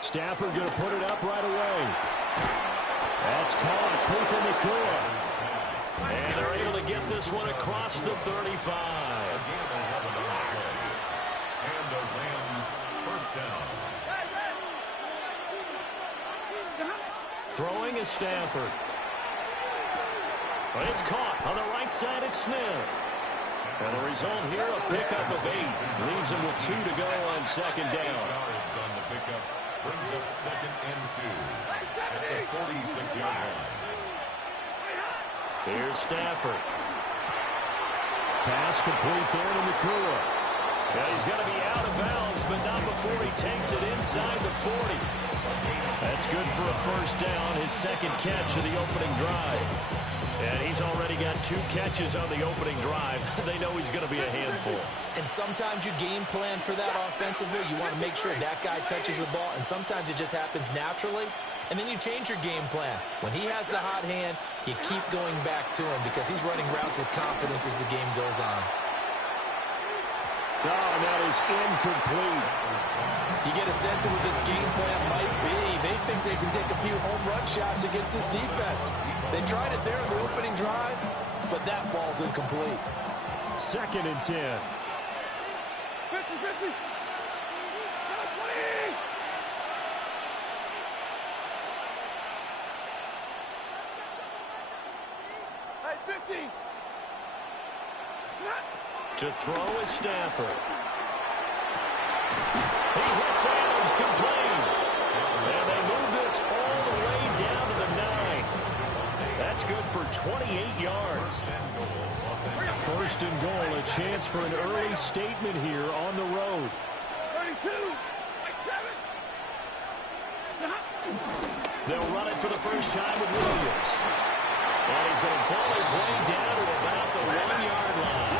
Stafford going to put it up right away. That's caught. Puka Nacua. And they're able to get this one across the 35. And the Rams first down. Throwing is Stafford. But it's caught on the right side at Smith. And the result here, a pickup of 8. Leaves him with 2 to go on second down. Yards on the pickup brings up 2nd and 2 at the 46-yard line. Here's Stafford. Pass complete there to Nacua. Yeah, he's going to be out of bounds, but not before he takes it inside the 40. That's good for a first down, his second catch of the opening drive. And he's already got 2 catches on the opening drive. They know he's going to be a handful. And sometimes you game plan for that offensively. You want to make sure that guy touches the ball, and sometimes it just happens naturally. And then you change your game plan. When he has the hot hand, you keep going back to him because he's running routes with confidence as the game goes on. Oh, and that is incomplete. You get a sense of what this game plan might be. They think they can take a few home run shots against this defense. They tried it there in the opening drive, but that ball's incomplete. 2nd and 10. 50-50. 20. To throw is Stafford. He hits Adams complete. And they move this all the way down to the 9. That's good for 28 yards. 1st and goal, a chance for an early statement here on the road. 32. They'll run it for the first time with Williams. And he's going to pull his way down to about the 1-yard line.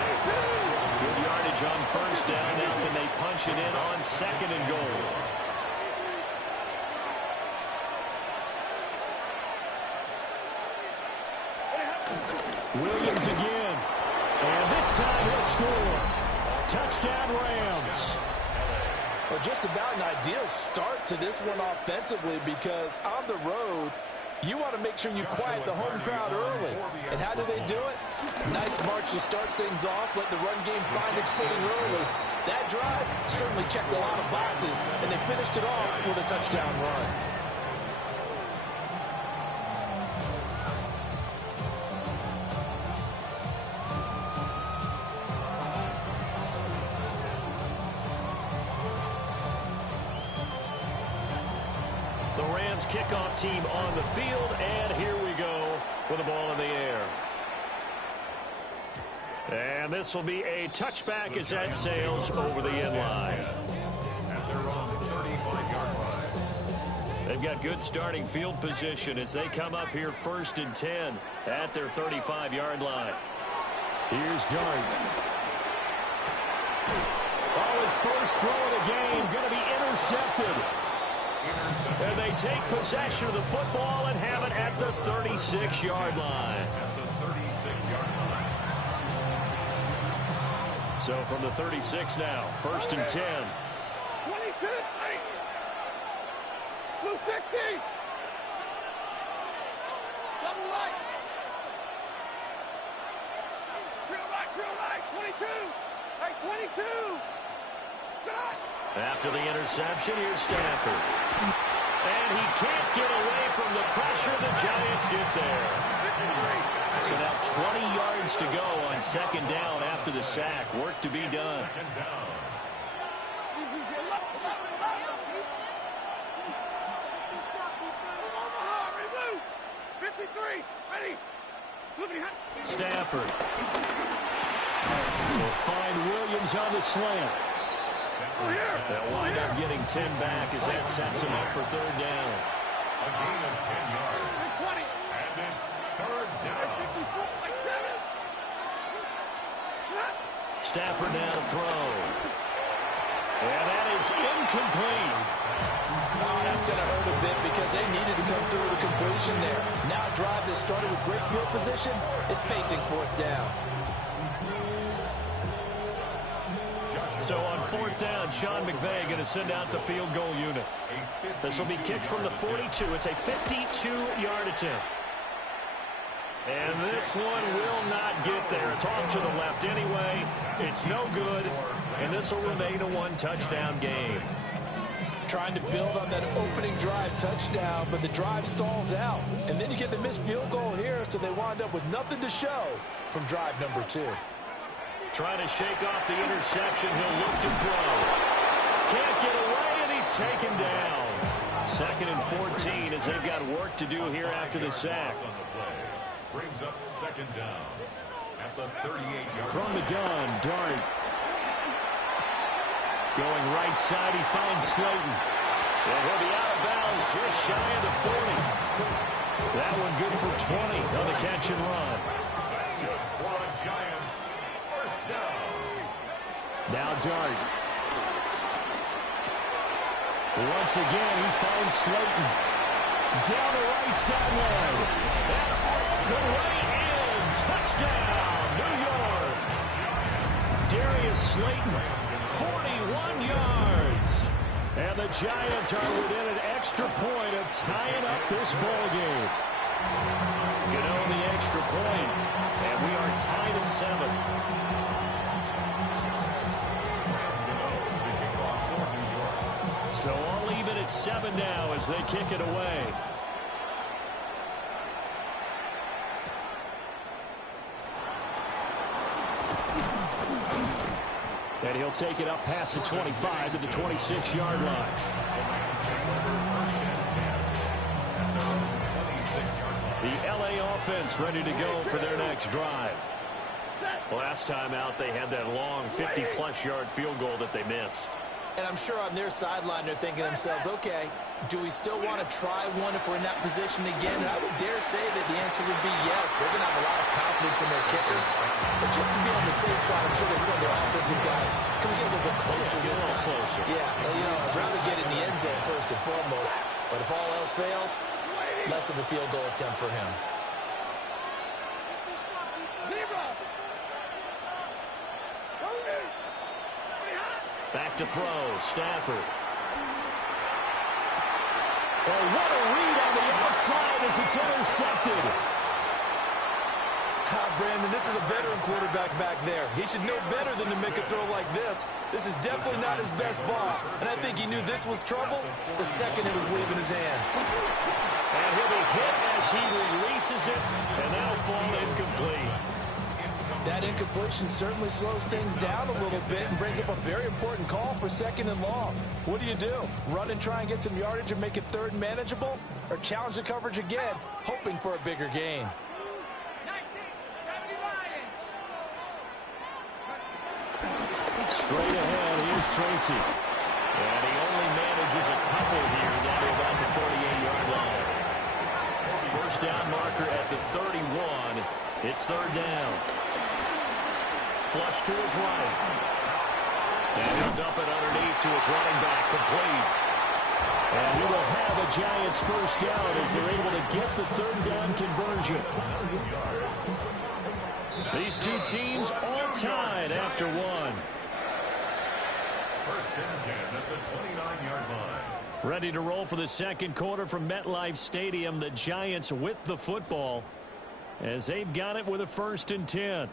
Good yardage on first down. Now can they punch it in on 2nd and goal? Williams again. And this time he'll score. Touchdown Rams. Well, just about an ideal start to this one offensively because on the road, you want to make sure you quiet the home crowd early. And how do they do it? Nice march to start things off. Let the run game find its footing early. That drive certainly checked a lot of boxes, and they finished it off with a touchdown run. Kickoff team on the field, and here we go with the ball in the air. And this will be a touchback as that sails over the end line. At their own 35-yard line. They've got good starting field position as they come up here 1st and 10 at their 35-yard line. Here's Dart. Oh, his first throw of the game going to be intercepted. And they take possession of the football and have it at the 36-yard line. So from the 36 now, 1st and 10. 22. Blue 60. Double right. Real right. 22. Hey, 22. Stop. After the interception, here's Stafford. And he can't get away from the pressure. The Giants get there. So now 20 yards to go on 2nd down after the sack. Work to be done. 2nd down. 53. Ready. Stafford. Will find Williams on the slant. They'll wind up getting 10 back as that sets him up for 3rd down. A gain of 10 yards. And it's 3rd down. Stafford now to throw. And that is incomplete. Oh, that's going to hurt a bit because they needed to come through with a completion there. Now a drive that started with great field position is facing 4th down. So on fourth down, Sean McVay going to send out the field goal unit. This will be kicked from the 42. It's a 52-yard attempt. And this one will not get there. It's off to the left anyway. It's no good. And this will remain a one-touchdown game. Trying to build on that opening drive touchdown, but the drive stalls out. And then you get the missed field goal here, so they wind up with nothing to show from drive number 2. Trying to shake off the interception. He'll look to throw. Can't get away, and he's taken down. 2nd and 14 as they've got work to do here after the sack. Brings up 2nd down at the 38-yard From the gun, Dart. Going right side, he finds Slayton. And he'll be out of bounds just shy of the 40. That one good for 20 on the catch and run. That's good for the Giants. First down. Now Dart. Once again, he finds Slayton. Down the right sideline. And all the way in. Touchdown, New York. Darius Slayton, 41 yards. And the Giants are within an extra point of tying up this ball game. Get on the extra point, and we are tied at 7. So all even at 7 now as they kick it away. And he'll take it up past the 25 to the 26-yard line. The LA offense ready to go for their next drive. Last time out, they had that long 50-plus yard field goal that they missed. And I'm sure on their sideline they're thinking to themselves, okay, do we still want to try one if we're in that position again? And I would dare say that the answer would be yes. They're going to have a lot of confidence in their kicker. But just to be on the safe side, I'm sure they tell their offensive guys, can we get a little bit closer this time? Closer. Yeah, well, you know, I'd rather get in the end zone first and foremost. But if all else fails, less of a field goal attempt for him. Back to throw, Stafford. Oh, what a read on the outside as it's intercepted. Brandon, this is a veteran quarterback back there. He should know better than to make a throw like this. This is definitely not his best ball. And I think he knew this was trouble the second it was leaving his hand. And he'll be hit as he releases it, and that'll fall incomplete. That incompletion certainly slows things down a little bit and brings up a very important call for 2nd and long. What do? Run and try and get some yardage and make it 3rd and manageable? Or challenge the coverage again, hoping for a bigger gain? Straight ahead, here's Tracy. And he only manages a couple here down to about the 38-yard line. First down marker at the 31. It's 3rd down. Flush to his right. And he'll dump it underneath to his running back, complete. And he will have a Giants first down as they're able to get the 3rd down conversion. These two teams all tied after one. First and 10 at the 29-yard line. Ready to roll for the second quarter from MetLife Stadium. The Giants with the football as they've got it with a 1st and 10.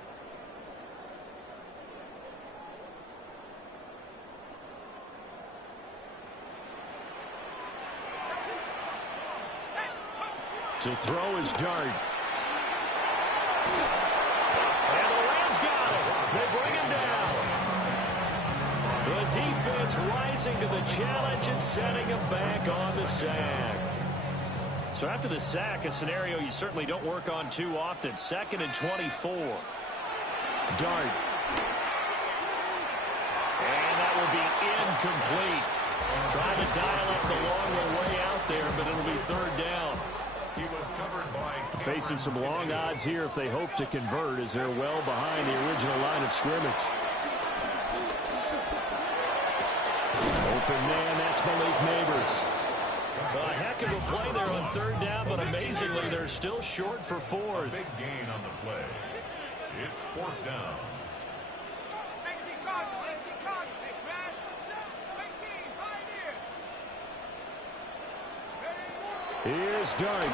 To throw is Dart. And the Rams got it. They bring him down. The defense rising to the challenge and setting him back on the sack. So after the sack, a scenario you certainly don't work on too often. 2nd and 24. Dart. And that will be incomplete. Trying to dial up the long way out there, but it'll be 3rd down. He was covered by Facing some long odds here if they hope to convert as they're well behind the original line of scrimmage. Open man, that's Malik Neighbors. A heck of a play there on 3rd down, but amazingly they're still short for 4th. big gain on the play. It's 4th down. Here's Dart.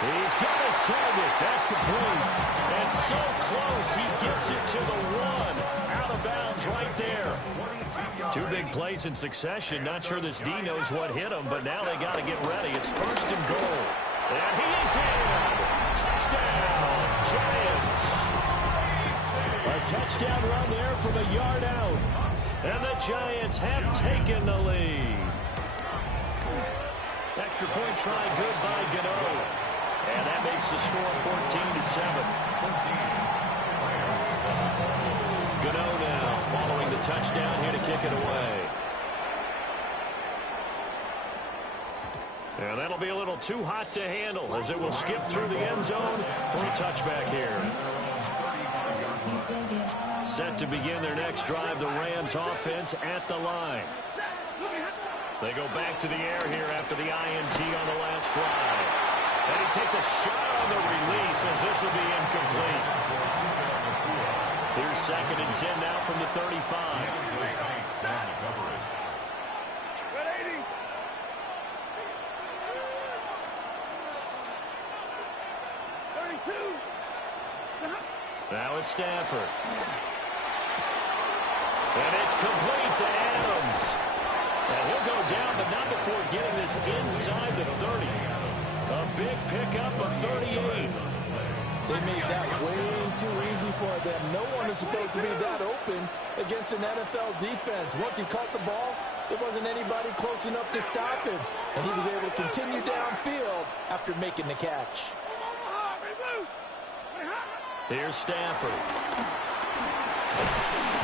He's got his target. That's complete. And so close, he gets it to the one. Out of bounds right there. Two big plays in succession. Not sure this D knows what hit him, but now they got to get ready. It's first and goal. And he's in. Touchdown, Giants. A touchdown run there from a yard out. And the Giants have taken the lead. Extra point try good by Gano. And that makes the score 14-7. Gano now following the touchdown here to kick it away. And that'll be a little too hot to handle as it will skip through the end zone for a touchback here. Set to begin their next drive, the Rams offense at the line. They go back to the air here after the INT on the last drive. And he takes a shot on the release as this will be incomplete. Here's 2nd and 10 now from the 35. Now it's Stafford. And it's complete to Adams. And he'll go down, but not before getting this inside the 30. A big pickup of 38. They made that way too easy for them. No one is supposed to be that open against an NFL defense. Once he caught the ball, there wasn't anybody close enough to stop him. And he was able to continue downfield after making the catch. Here's Stafford.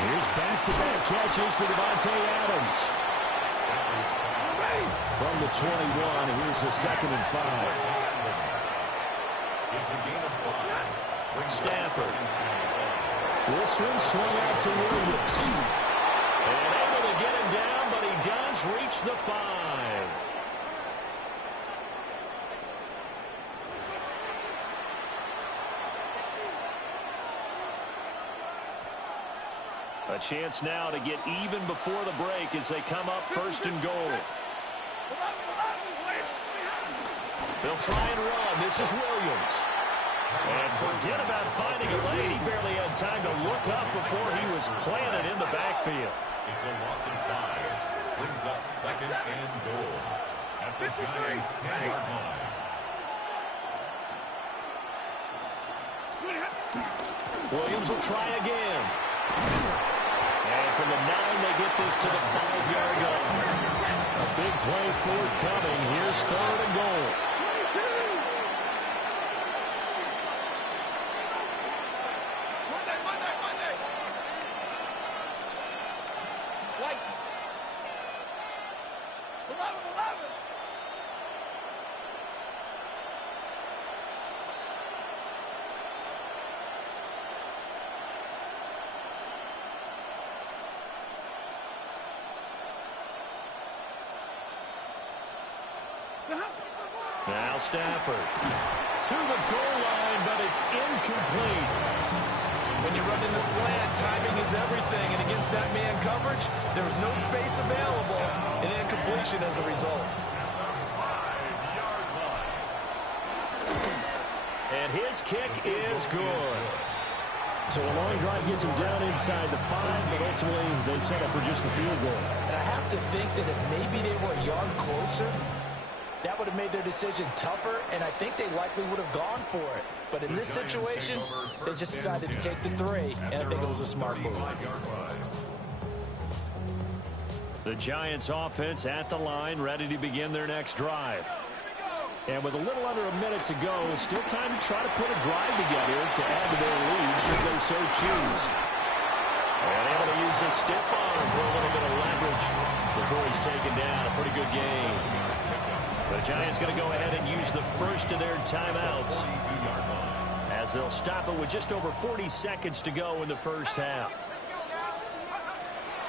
Here's back-to-back catches for Davante Adams. From the 21, here's the 2nd and 5. It's a gain of 5. Stafford. This one swung out to Williams. And able to get him down, but he does reach the 5. A chance now to get even before the break as they come up 1st and goal. They'll try and run. This is Williams. And forget about finding a lane. He barely had time to look up before he was planted in the backfield. It's a loss of 5. Brings up 2nd and goal at the Giants' 10-yard line. Williams will try again. And from the 9, they get this to the 5-yard line. A big play forthcoming. Here's 3rd and goal. Now Stafford to the goal line, but it's incomplete. When you run in the slant, timing is everything. And against that man coverage, there was no space available. And incompletion as a result. And his kick is good. So a long drive gets him down inside the 5, but ultimately they settle for just the field goal. And I have to think that if maybe they were a yard closer, that would have made their decision tougher, and I think they likely would have gone for it. But in this situation, they just decided to take the 3, and I think it was a smart move. The Giants offense at the line, ready to begin their next drive. And with a little under a minute to go, still time to try to put a drive together to add to their lead should they so choose. And able to use his stiff arm for a little bit of leverage before he's taken down. A pretty good game. The Giants going to go ahead and use the first of their timeouts as they'll stop it with just over 40 seconds to go in the first half.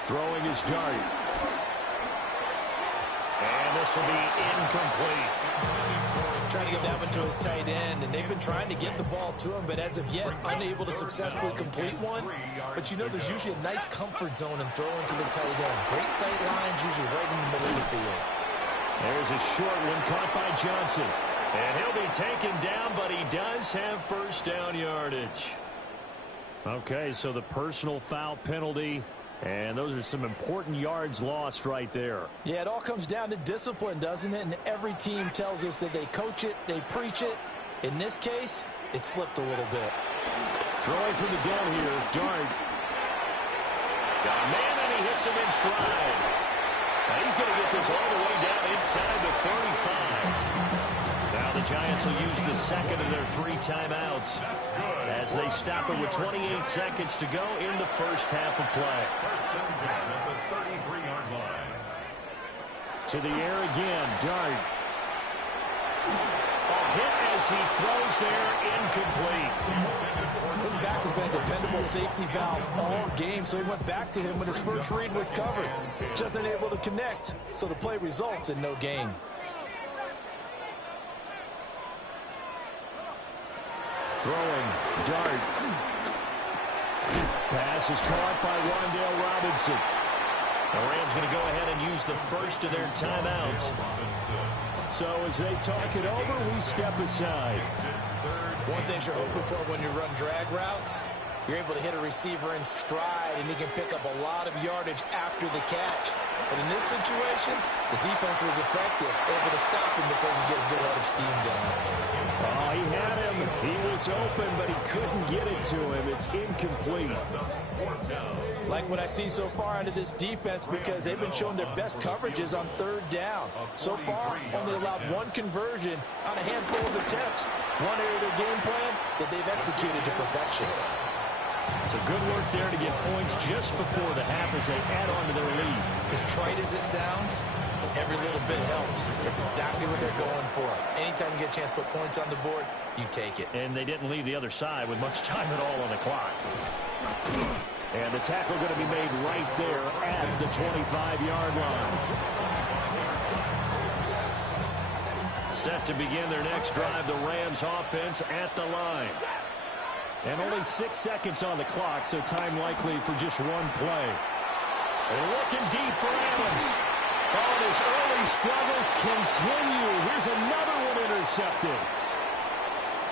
Throwing his dart. And this will be incomplete. Trying to get that one to his tight end, and they've been trying to get the ball to him, but as of yet, unable to successfully complete one. But you know there's usually a nice comfort zone in throwing to the tight end. Great sight lines, usually right in the middle of the field. There's a short one caught by Johnson. And he'll be taken down, but he does have first down yardage. Okay, so the personal foul penalty, and those are some important yards lost right there. Yeah, it all comes down to discipline, doesn't it? And every team tells us that they coach it, they preach it. In this case, it slipped a little bit. Throwing from the gun here, Dart. Got a man, and he hits him in stride. Now he's going to get this all the way down inside the 35. Now the Giants will use the second of their 3 timeouts as they stop it with 28 seconds to go in the first half of play. First and 10 at the 33-yard line. To the air again, Dart. A hit as he throws there, incomplete. His back has been a dependable safety valve all game, so he went back to him when his first read was covered. Just unable to connect, so the play results in no gain. Throwing, Dart. Pass is caught by Wan'Dale Robinson. The Rams going to go ahead and use the first of their timeouts. So as they talk it over, we step aside. One thing you're hoping for when you run drag routes, you're able to hit a receiver in stride, and he can pick up a lot of yardage after the catch. But in this situation, the defense was effective, able to stop him before he get a good head of steam going. Oh, he had him. He was open, but he couldn't get it to him. It's incomplete. Like what I see so far out of this defense, because they've been showing their best coverages on third down. So far, only allowed 1 conversion on a handful of attempts. One area of their game plan that they've executed to perfection. So good work there to get points just before the half as they add on to their lead. As trite as it sounds, every little bit helps. It's exactly what they're going for. Anytime you get a chance to put points on the board, you take it. And they didn't leave the other side with much time at all on the clock. And the tackle going to be made right there at the 25-yard line. Set to begin their next drive, the Rams offense at the line. And only 6 seconds on the clock, so time likely for just one play. They're looking deep for Adams. Oh, and his early struggles continue. Here's another one intercepted.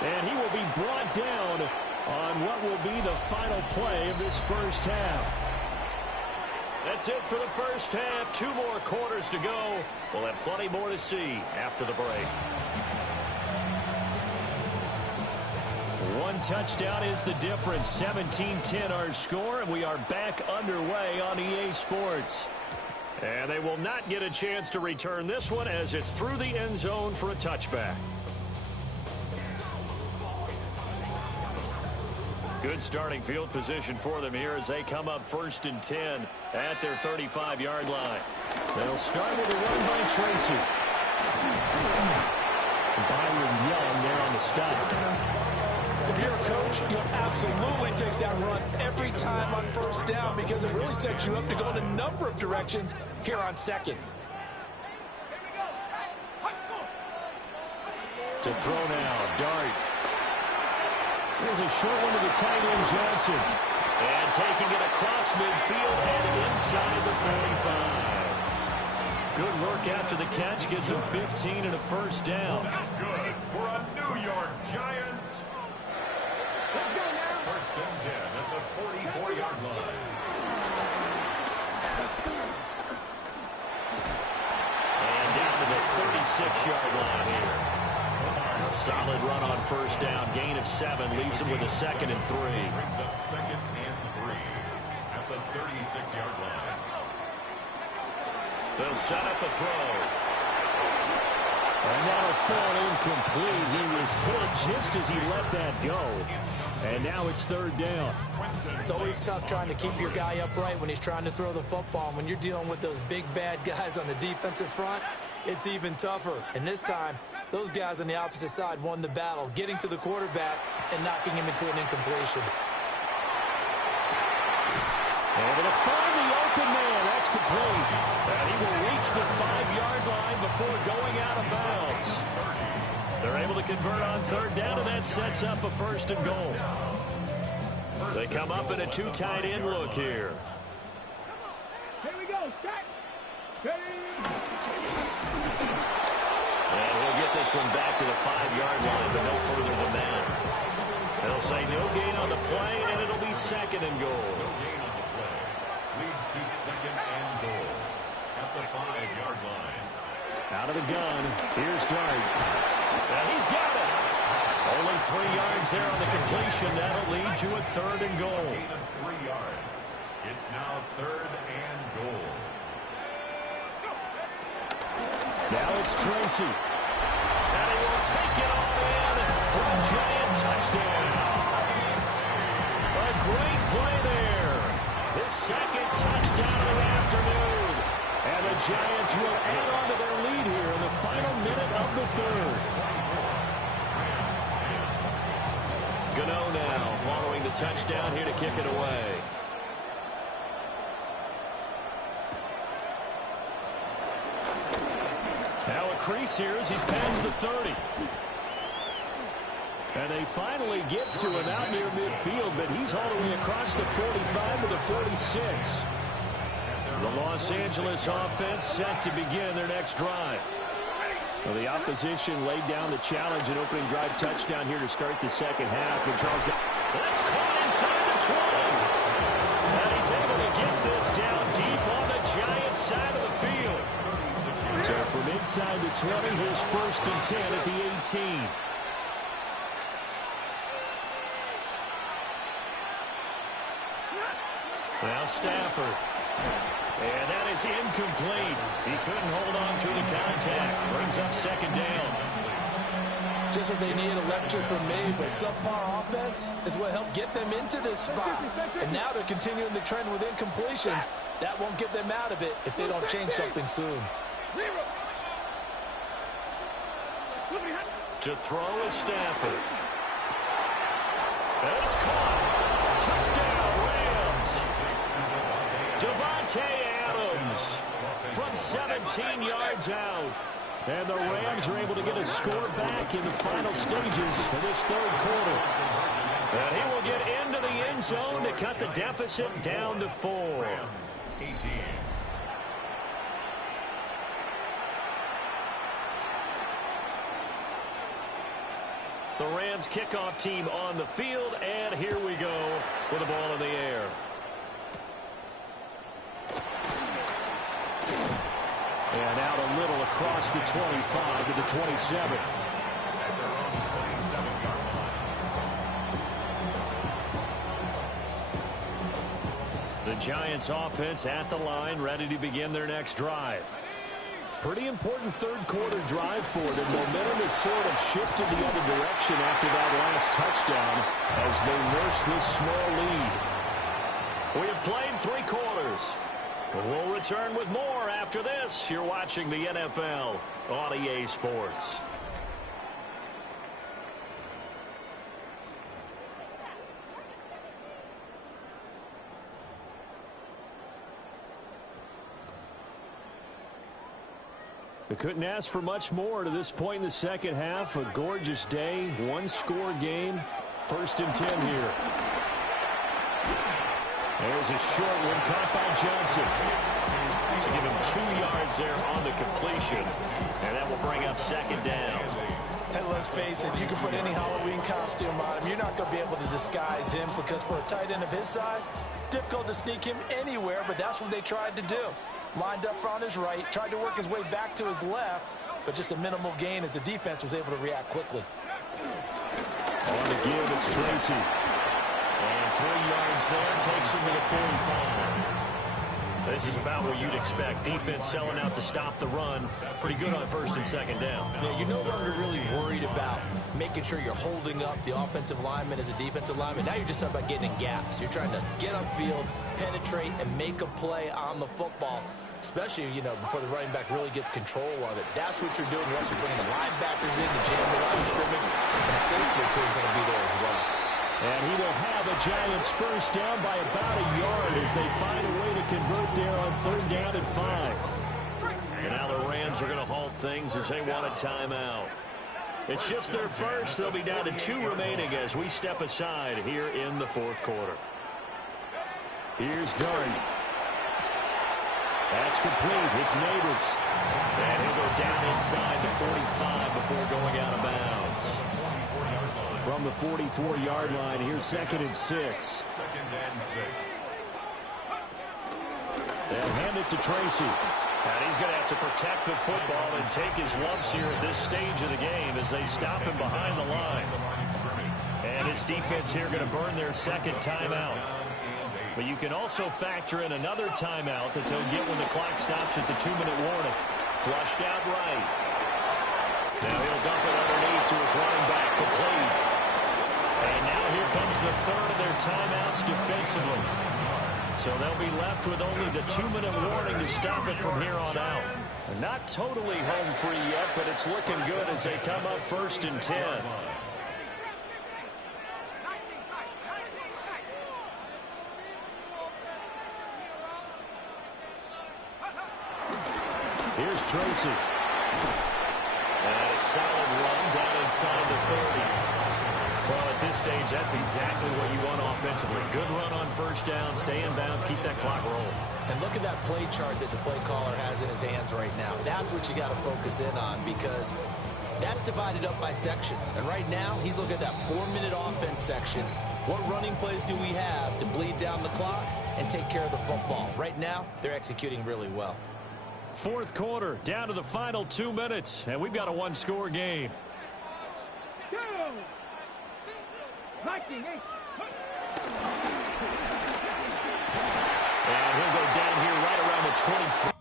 And he will be brought down on what will be the final play of this first half. That's it for the first half. 2 more quarters to go. We'll have plenty more to see after the break. 1 touchdown is the difference. 17-10 our score, and we are back underway on EA Sports. And they will not get a chance to return this one as it's through the end zone for a touchback. Good starting field position for them here as they come up 1st and 10 at their 35-yard line. They'll start with a run by Tracy. Byron Young there on the stop. If you're a coach, you'll absolutely take that run every time on first down because it really sets you up to go in a number of directions here on second. To throw now, Dart. There's a short one to the tight end, Johnson. And taking it across midfield and inside the 45. Good work after the catch. Gets him 15 and a first down. That's good for a New York Giant. First and 10 at the 44-yard line. And down to the 36-yard line here. A solid run on first down. Gain of 7 leaves him with a 2nd and 3. Brings up 2nd and 3 at the 36-yard line. They'll set up a throw. And that'll fall incomplete. He was hit just as he let that go. And now it's 3rd down. It's always tough trying to keep your guy upright when he's trying to throw the football. And when you're dealing with those big, bad guys on the defensive front, it's even tougher. And this time, those guys on the opposite side won the battle, getting to the quarterback and knocking him into an incompletion. Able to find the open man. That's complete. And he will reach the 5-yard line before going out of bounds. They're able to convert on 3rd down, and that sets up a 1st and goal. They come up in a 2 tight end look here. Here we go. Start. And he'll get this one back to the 5-yard line, but no further than that. They'll say no gain on the play, and it'll be second and goal. No gain on the play. Leads to second and goal at the 5-yard line. Out of the gun. Here's Dart. And he's got it. Only 3 yards there on the completion. That'll lead to a third and goal. Gain of 3 yards. It's now third and goal. Now it's Tracy. And he will take it all in for a giant touchdown. A great play there. His second touchdown of the afternoon. And the Giants will add on to their lead here in the final minute of the third. Gano now following the touchdown here to kick it away. Now a crease here as he's past the 30. And they finally get to him out near midfield, but he's all the way across the 45 to the 46. The Los Angeles offense set to begin their next drive. Well, the opposition laid down the challenge and opening drive touchdown here to start the second half. And Charles, that's caught inside the 20. And he's able to get this down deep on the Giants side of the field. So from inside the 20, here's first and 10 at the 18. Now Stafford. And that is incomplete. He couldn't hold on through the contact. Brings up second down. Just what they need, a lecture from me, but subpar offense is what helped get them into this spot. And now they're continuing the trend with incompletions. That won't get them out of it if they don't change something soon. To throw is Stafford. And it's caught. Touchdown, Rams. Devontae Adams from 17 yards out. And the Rams are able to get a score back in the final stages of this third quarter. And he will get into the end zone to cut the deficit down to 4. The Rams kickoff team on the field, and here we go with the ball in the air. And out a little across the 25 to the 27. The Giants offense at the line, ready to begin their next drive. Pretty important third quarter drive for them. Momentum has sort of shifted the other direction after that last touchdown as they nurse this small lead. We have played 3 quarters. We'll return with more after this. You're watching the NFL on EA Sports. We couldn't ask for much more to this point in the second half. A gorgeous day, 1-score game. First and 10 here. There's a short one caught by Johnson. To give him 2 yards there on the completion. And that will bring up second down. And let's face it, you can put any Halloween costume on him. You're not going to be able to disguise him because for a tight end of his size, difficult to sneak him anywhere, but that's what they tried to do. Lined up on his right, tried to work his way back to his left, but just a minimal gain as the defense was able to react quickly. On the give, it's Tracy. And 3 yards there, takes him to the 45. This is about what you'd expect. Defense selling out to stop the run. Pretty good on first and second down. Yeah, you're no longer really worried about making sure you're holding up the offensive lineman as a defensive lineman. Now you're just about getting in gaps. You're trying to get upfield, penetrate, and make a play on the football, especially, before the running back really gets control of it. That's what you're doing. You're also bringing the linebackers in to jam the line of scrimmage, and a safety or two is going to be there as well. And he will have a Giants first down by about a yard as they find a way to convert there on third down and 5. And now the Rams are going to halt things as they want a timeout. It's just their first. They'll be down to 2 remaining as we step aside here in the fourth quarter. Here's Dart. That's complete. It's Neighbors. And he'll go down inside the 45 before going out of bounds. From the 44-yard line, here's 2nd and 6. 2nd and 6. They'll hand it to Tracy. And he's going to have to protect the football and take his lumps here at this stage of the game as they stop him behind the line. And his defense here going to burn their 2nd timeout. But you can also factor in another timeout that they'll get when the clock stops at the 2-minute warning. Flushed out right. Now he'll dump it underneath to his running back, complete. And now here comes the 3rd of their timeouts defensively. So they'll be left with only the 2-minute warning to stop it from here on out. Not totally home free yet, but it's looking good as they come up 1st and 10. Here's Tracy. And a solid run down inside the 30. Well, at this stage, that's exactly what you want offensively. Good run on 1st down, stay in bounds, keep that clock rolling. And look at that play chart that the play caller has in his hands right now. That's what you got to focus in on because that's divided up by sections. And right now, he's looking at that 4-minute offense section. What running plays do we have to bleed down the clock and take care of the football? Right now, they're executing really well. 4th quarter, down to the final 2 minutes, and we've got a 1-score game. Go! 19, 8. And he'll go down here right around the 23.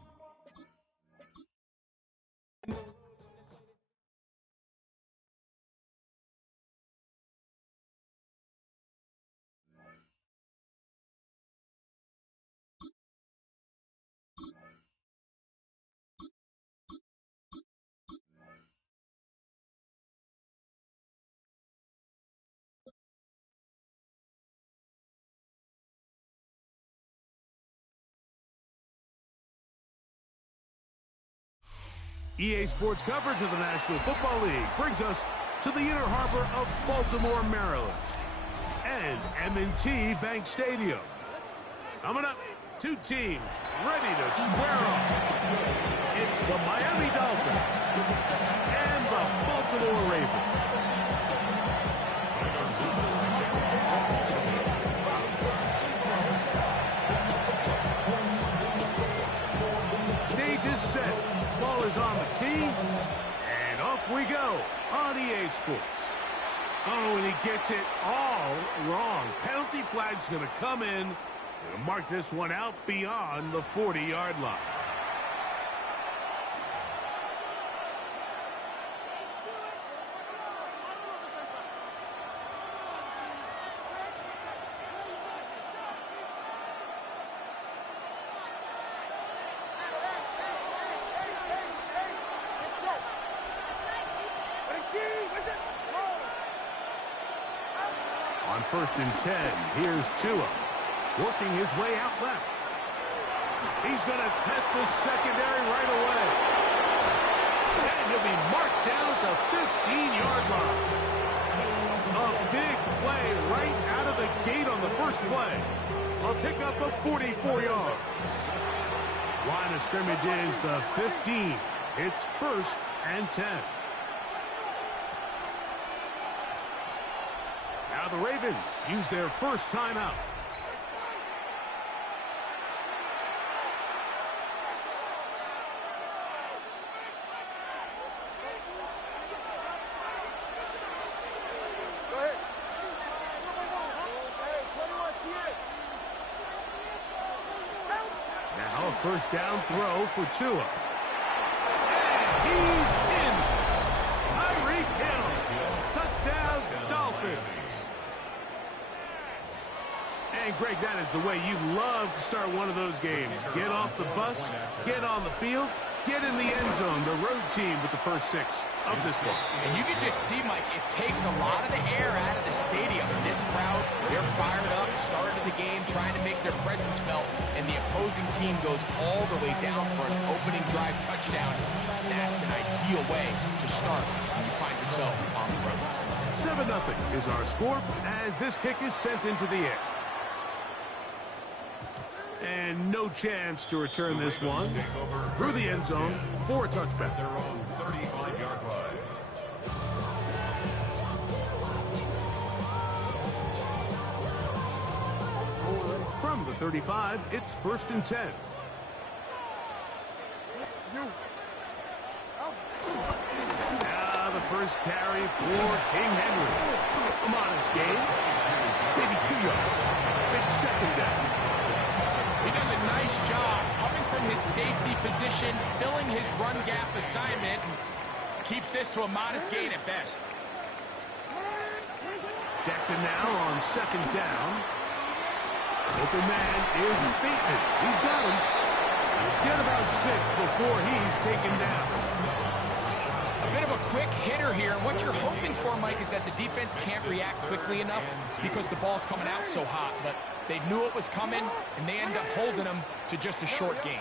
EA Sports coverage of the National Football League brings us to the inner harbor of Baltimore, Maryland, and M&T Bank Stadium. Coming up, 2 teams ready to square off. It's the Miami Dolphins and the Baltimore Ravens. Stage is set. Ball is on the tee, and off we go on EA Sports. Oh, and he gets it all wrong. Penalty flag's going to come in. Going to mark this one out beyond the 40-yard line. On 1st and 10, here's Tua, working his way out left. He's going to test the secondary right away. And he'll be marked down at the 15-yard line. A big play right out of the gate on the first play. A pickup of 44 yards. Line of scrimmage is the 15. It's 1st and 10. Now the Ravens use their first timeout. Go ahead. Now a 1st down throw for Tua. And he's in. Tyreek Hill. Touchdown, Dolphins. And Greg, that is the way you love to start one of those games. Get off the bus, get on the field, get in the end zone. The road team with the first 6 of this one. And you can just see, Mike, it takes a lot of the air out of the stadium. And this crowd, they're fired up, started the game, trying to make their presence felt. And the opposing team goes all the way down for an opening drive touchdown. That's an ideal way to start when you find yourself on the road. 7-0 is our score as this kick is sent into the air. And no chance to return this one through the end zone for a touchback. Their own 35-yard line. From the 35, it's 1st and 10. Now the first carry for King Henry. A modest gain. Maybe 2 yards. It's 2nd down. He does a nice job coming from his safety position, filling his run gap assignment, and keeps this to a modest gain at best. Jackson now on 2nd down. Open man is Bateman. He's got him. Get about 6 before he's taken down. A bit of a quick hitter here. And what you're hoping for, Mike, is that the defense can't react quickly enough because the ball's coming out so hot. But they knew it was coming, and they end up holding them to just a short gain.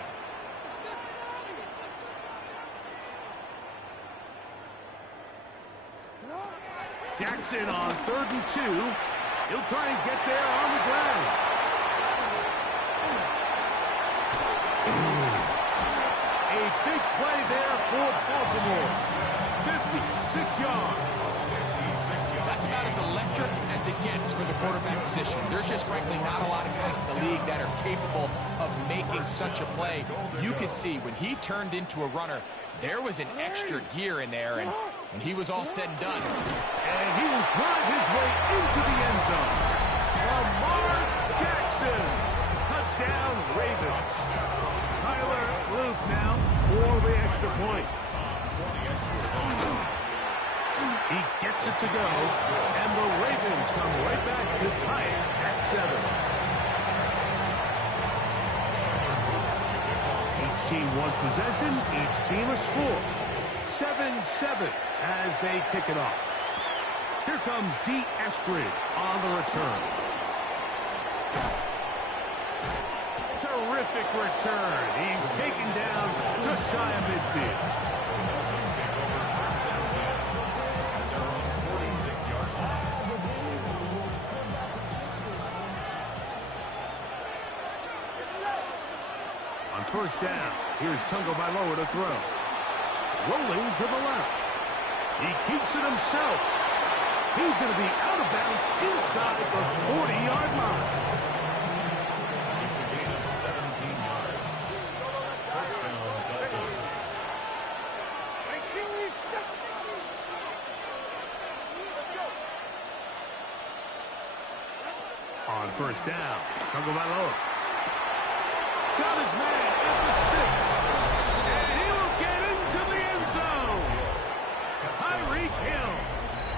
Jackson on 3rd and 2. He'll try and get there on the ground. A big play there for Baltimore. 56 yards. That's about as electric as it gets for the quarterback position. There's just frankly not a lot of guys in the league that are capable of making such a play. You could see when he turned into a runner, there was an extra gear in there, and when he was all said and done. And he will drive his way into the end zone. Lamar Jackson. Touchdown, Ravens. Tyler Luke now for the extra point. He gets it to go, and the Ravens come right back to tie it at 7. Each team one possession, each team a score. 7-7 as they kick it off. Here comes D. Eskridge on the return. Terrific return. He's taken down just shy of midfield. On 1st down, here's Tagovailoa to throw. Rolling to the left. He keeps it himself. He's going to be out of bounds inside the 40-yard line. It's a gain of 17 yards. 1st down, Dolphins. On 1st down, Tagovailoa. Got his man at the 6. And he will get into the end zone. Tyreek Hill.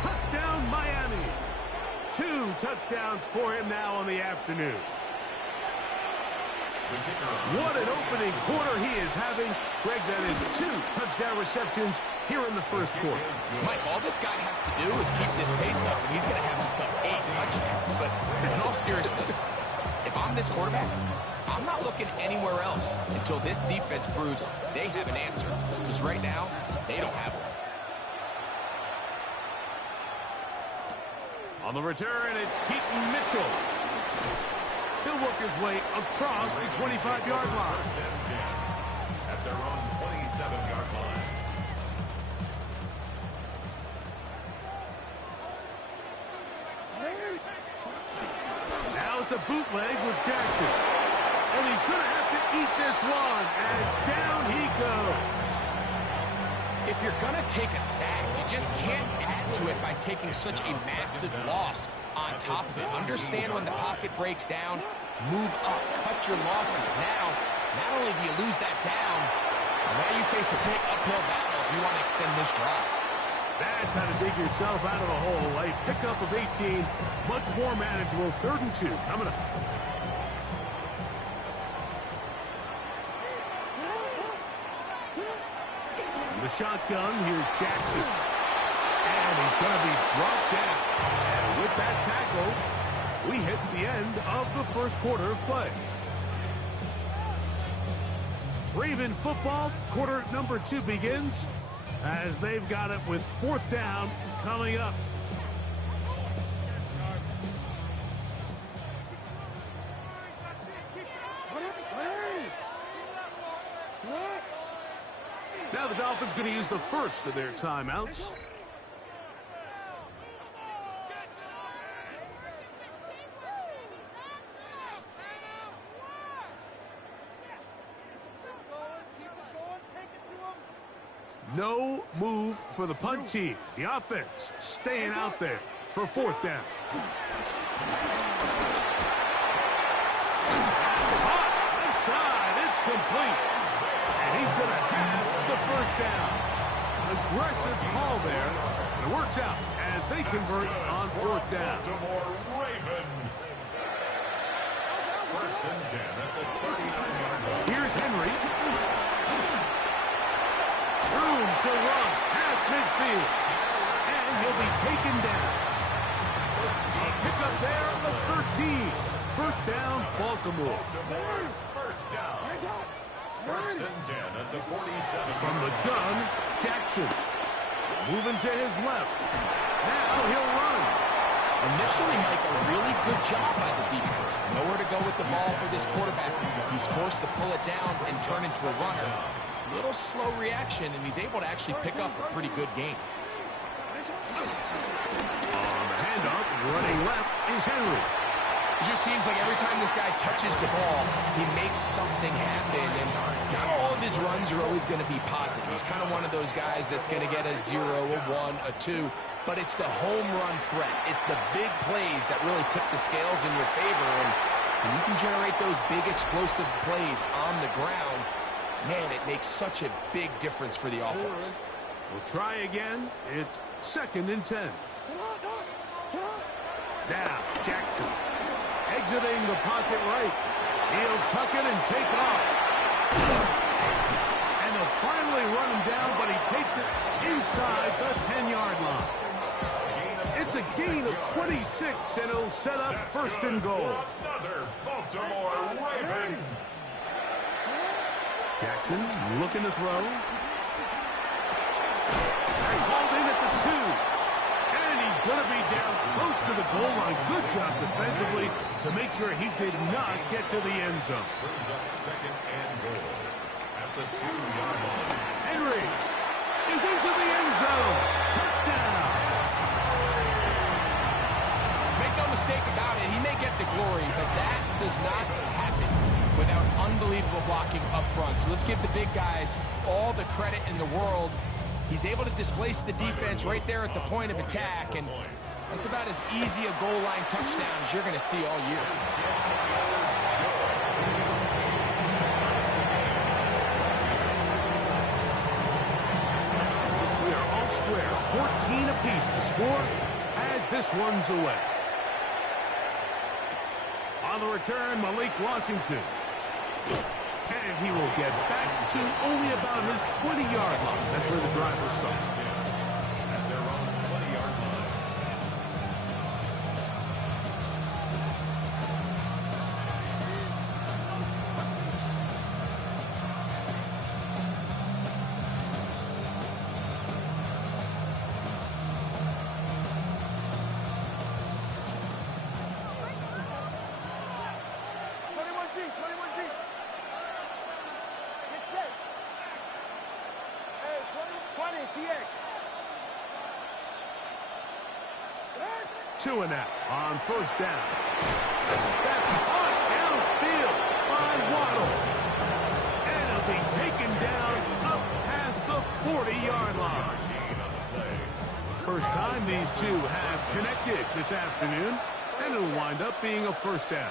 Touchdown, Miami. 2 touchdowns for him now on the afternoon. What an opening quarter he is having. Greg, that is 2 touchdown receptions here in the 1st quarter. Mike, all this guy has to do is keep this pace up, and he's going to have himself 8 touchdowns. But in all seriousness, if I'm this quarterback, I'm not looking anywhere else until this defense proves they have an answer. Because right now, they don't have one. On the return, it's Keaton Mitchell. He'll work his way across the 25-yard line. At their own 27-yard line. Now it's a bootleg with Jackson. And he's going to have to eat this one as down he goes. If you're going to take a sack, you just can't add to it by taking such a massive loss on top of it. Understand when the pocket breaks down, move up, cut your losses. Now, not only do you lose that down, now you face a big uphill battle if you want to extend this drive. That's how to dig yourself out of a hole. A pickup of 18, much more manageable. 3rd and 2 coming up. The shotgun, here's Jackson. And he's going to be brought down. And with that tackle, we hit the end of the 1st quarter of play. Raven football, quarter number 2 begins as they've got it with 4th down coming up. Now the Dolphins going to use the first of their timeouts. No move for the punt team. The offense staying out there for fourth down. Left side, it's complete. And he's going to have the first down. Aggressive call there. It works out as they convert on fourth down. First and 10 at the 39-yard line. Here's Henry. Room to run past midfield. And he'll be taken down. A pickup there on the 13. First down, Baltimore. First down. First and 10 at the 47. From the gun, Jackson. Moving to his left. Now he'll run. Initially, Mike, a really good job by the defense. Nowhere to go with the ball for this quarterback. He's forced to pull it down and turn into a runner. Little slow reaction, and he's able to actually pick up a pretty good game. On the handoff, running left is Henry. It just seems like every time this guy touches the ball, he makes something happen, and not all of his runs are always going to be positive. He's kind of one of those guys that's going to get a 0, a 1, a 2, but it's the home run threat. It's the big plays that really tip the scales in your favor, and when you can generate those big explosive plays on the ground, man, it makes such a big difference for the offense. We'll try again. It's second and 10. Now, Jackson. Exiting the pocket right. He'll tuck it and take off. And they'll finally run him down, but he takes it inside the 10-yard line. It's a gain of 26, and it'll set up first and goal. Another Baltimore Raven. Jackson looking to throw. Called in at the 2. And he's going to be down close to the goal line. Good job defensively to make sure he did not get to the end zone. Brings up second and goal at the 2-yard line. Henry is into the end zone. Touchdown. Make no mistake about it, he may get the glory, but that does not happen without unbelievable blocking up front. So let's give the big guys all the credit in the world. He's able to displace the defense right there at the point of attack, and that's about as easy a goal line touchdown as you're going to see all year. We are all square, 14 apiece the score as this one's away. On the return, Malik Washington. And he will get back to only about his 20-yard line. That's where the drive will start. At their own 20-yard line. Two and out on first down. That's caught downfield by Waddle. And it'll be taken down up past the 40-yard line. First time these two have connected this afternoon, and it'll wind up being a first down.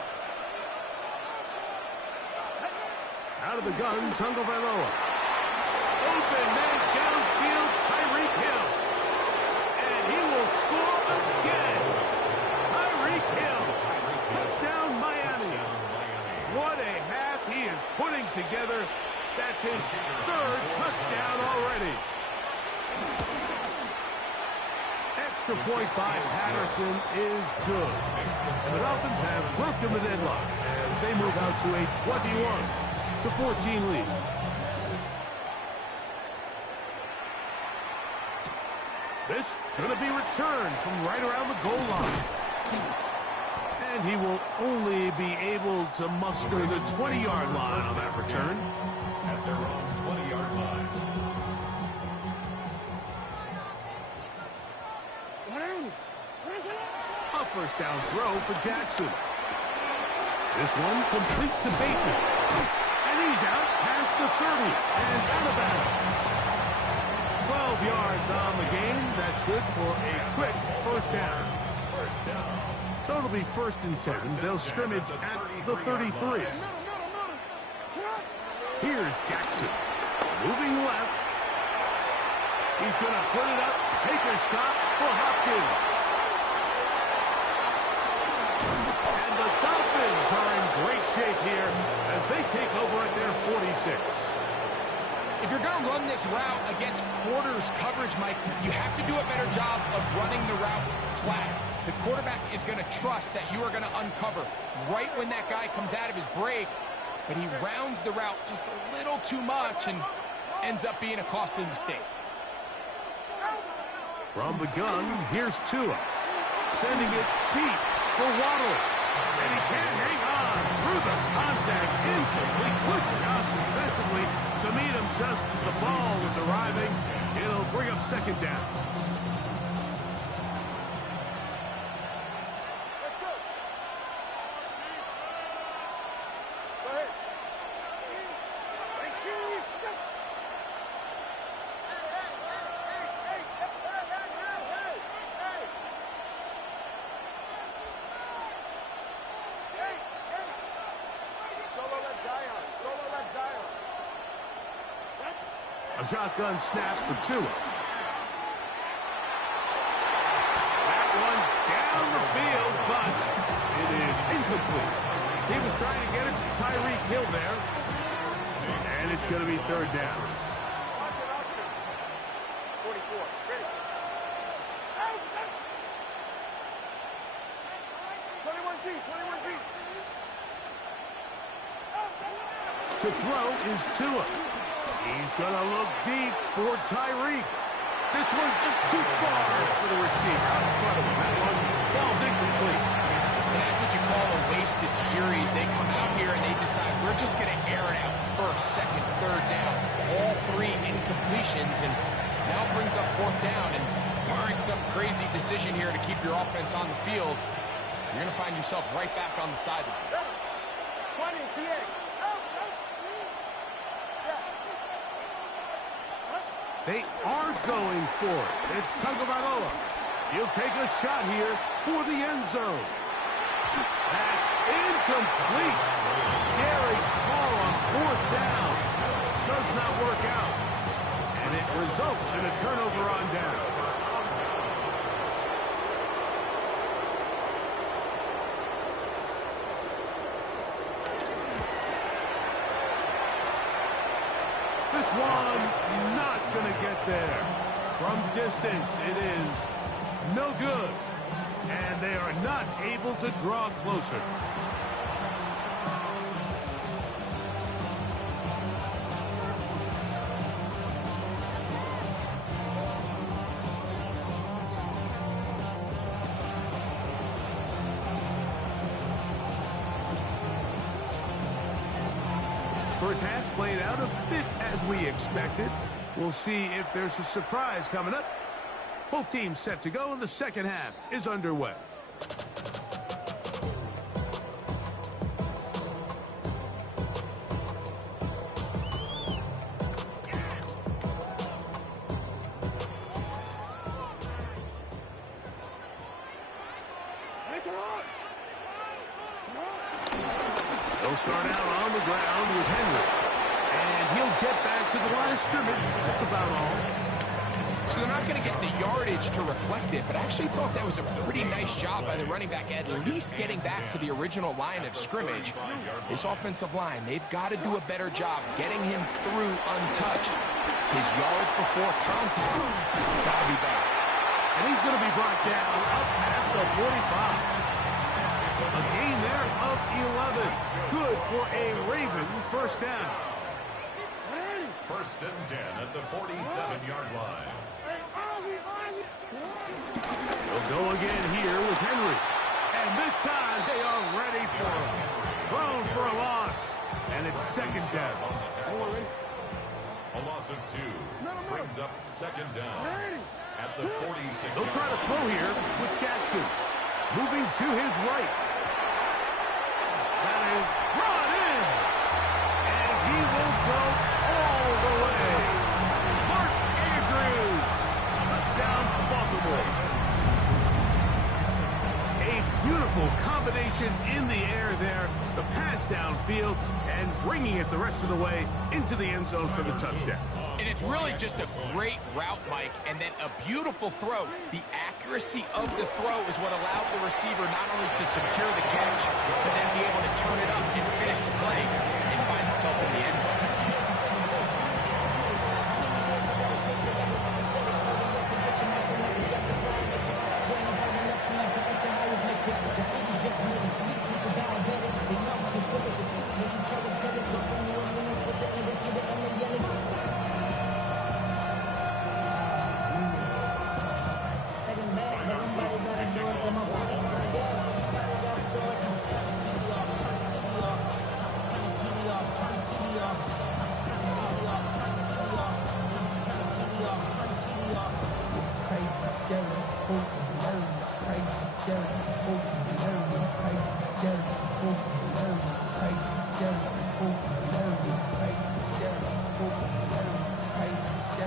Out of the gun, Tagovailoa. Open man downfield, Tyreek Hill. And he will score again. Tyreek Hill. Touchdown, Miami. What a half he is putting together. That's his third touchdown already. Extra point by Patterson is good. And the Dolphins have broken the deadlock as they move out to a 21-14 lead. This going to be returned from right around the goal line. And he will only be able to muster the 20-yard line on that return. At their own 20-yard line. first down throw for Jackson. This one complete to Bateman. And he's out past the 30 and out of bounds. 12 yards on the game. That's good for a quick first down. So it'll be 1st and 10. They'll scrimmage at the 33. Here's Jackson. Moving left. He's going to put it up, take a shot for Hopkins. And the Dolphins are in great shape here as they take over at their 46. If you're going to run this route against quarters coverage, Mike, you have to do a better job of running the route flat. The quarterback is going to trust that you are going to uncover right when that guy comes out of his break, but he rounds the route just a little too much and ends up being a costly mistake. From the gun, here's Tua. Sending it deep for Waddle. And he can't hang on through the contact. Incomplete. Good job defensively to meet him just as the ball was arriving. It'll bring up 2nd down. A shotgun snap for Tua. That one down the field, but it is incomplete. He was trying to get it to Tyreek Hill there. And it's going to be 3rd down. 44. Ready. 21G. 21G. To throw is Tua. He's going to look deep for Tyreek. This one just too far for the receiver out in front of him. That one falls incomplete. And that's what you call a wasted series. They come out here and they decide we're just going to air it out 1st, 2nd, 3rd down. All 3 incompletions, and now brings up 4th down. And barring some crazy decision here to keep your offense on the field, you're going to find yourself right back on the sideline. 20, TX. They are going for it. It's Tagovailoa. He'll take a shot here for the end zone. That's incomplete. Daring call on 4th down. Does not work out. And it results in a turnover on down. This one not going to get there. From distance, it is no good. And they are not able to draw closer. First half played out a bit as we expected. We'll see if there's a surprise coming up. Both teams set to go, and the second half is underway. They'll start out on the ground with Henry. And he'll get back to the line of scrimmage. That's about all. So they're not going to get the yardage to reflect it, but I actually thought that was a pretty nice job by the running back, at least getting back to the original line of scrimmage. This offensive line, they've got to do a better job getting him through untouched. His yards before contact, got to be better. And he's going to be brought down up past the 45. A gain there of 11. Good for a Raven first down. 1st and 10 at the 47-yard line. They'll go again here with Henry. And this time they are ready for him. Thrown for a loss. And it's 2nd down. A loss of 2 brings up 2nd down at the 46. They'll try to throw here with Jackson. Moving to his right. That is brought in. And he will go all the way. Mark Andrews. Touchdown, Baltimore. A beautiful combination in the air there. The pass downfield and bringing it the rest of the way into the end zone for the touchdown. And it's really just a great route, Mike, and then a beautiful throw. The accuracy of the throw is what allowed the receiver not only to secure the catch, but then be able to turn it up and finish the play and find himself in the end zone.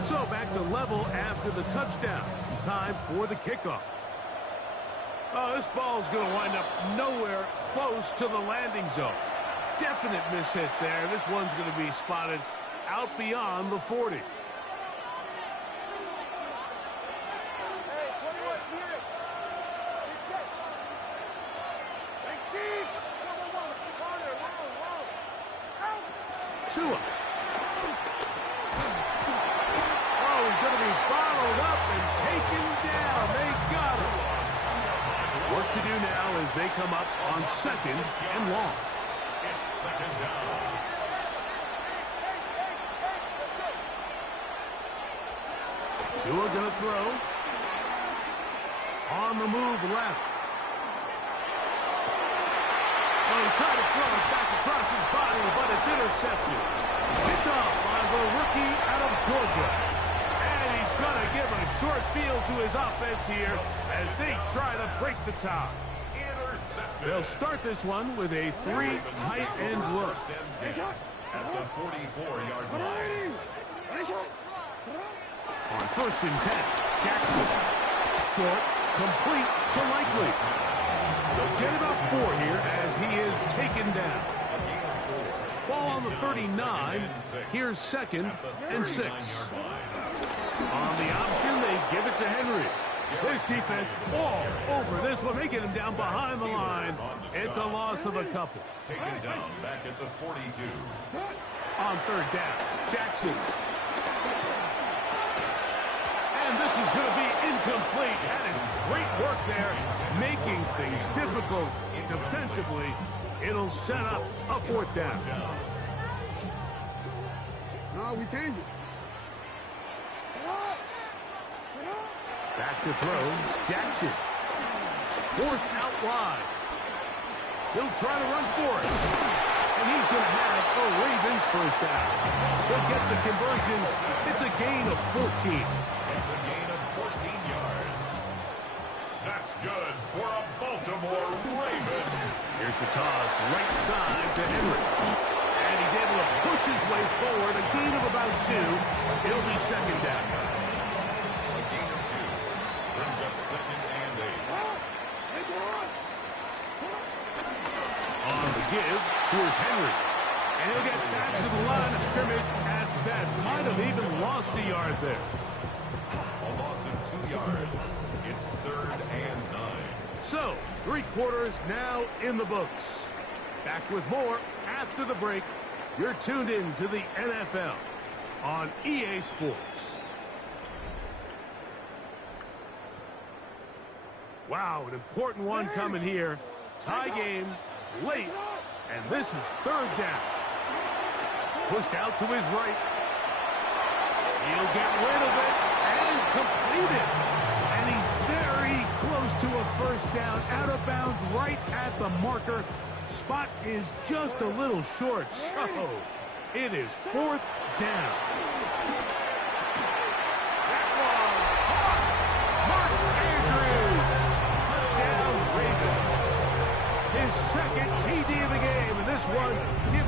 So back to level after the touchdown. Time for the kickoff. Oh, this ball's going to wind up nowhere close to the landing zone. Definite mishit there. This one's going to be spotted out beyond the 40. Tua. Oh, he's going to be bottled up and taken down. They got him. Work to do now as they come up on 2nd and long. It's 2nd down. Tua going to throw. On the move left. Oh, he tried to throw it back across his body, but it's intercepted. Picked off by the rookie out of Georgia. And he's going to give a short field to his offense here as they try to break the tie. Intercepted. They'll start this one with a 3 tight end look. At the 44-yard line. On 1st and 10, Jackson. Short, complete to Likely. They'll get about 4 here as he is taken down. Ball on the 39. Here's 2nd and 6. On the option, they give it to Henry. This defense all over this one. They get him down behind the line. It's a loss of a couple. Taken down back at the 42. On 3rd down, Jackson. And this is going to be incomplete. That is great work there, making things difficult defensively. It'll set up a 4th down. No, we change it. Back to throw, Jackson. Forced out wide. He'll try to run for it. And he's going to have a Ravens 1st down. They'll get the conversions. It's a gain of 14. It's a gain of 14 yards. That's good for a Baltimore Raven. Here's the toss, right side to Henry. And he's able to push his way forward, a gain of about 2. It'll be 2nd down. A gain of 2 brings up 2nd and 8. On the give, here's Henry. And he'll get back to the line of scrimmage at best. Might have even lost a yard there. A loss of 2 yards. It's 3rd and 9. So, 3 quarters now in the books. Back with more after the break. You're tuned in to the NFL on EA Sports. Wow, an important one coming here. Tie game, late, and this is 3rd down. Pushed out to his right. He'll get rid of it and complete it. And he's very close to a 1st down, out of bounds right at the marker. Spot is just a little short, so it is 4th down. That was Mark Andrews. Touchdown, Ravens.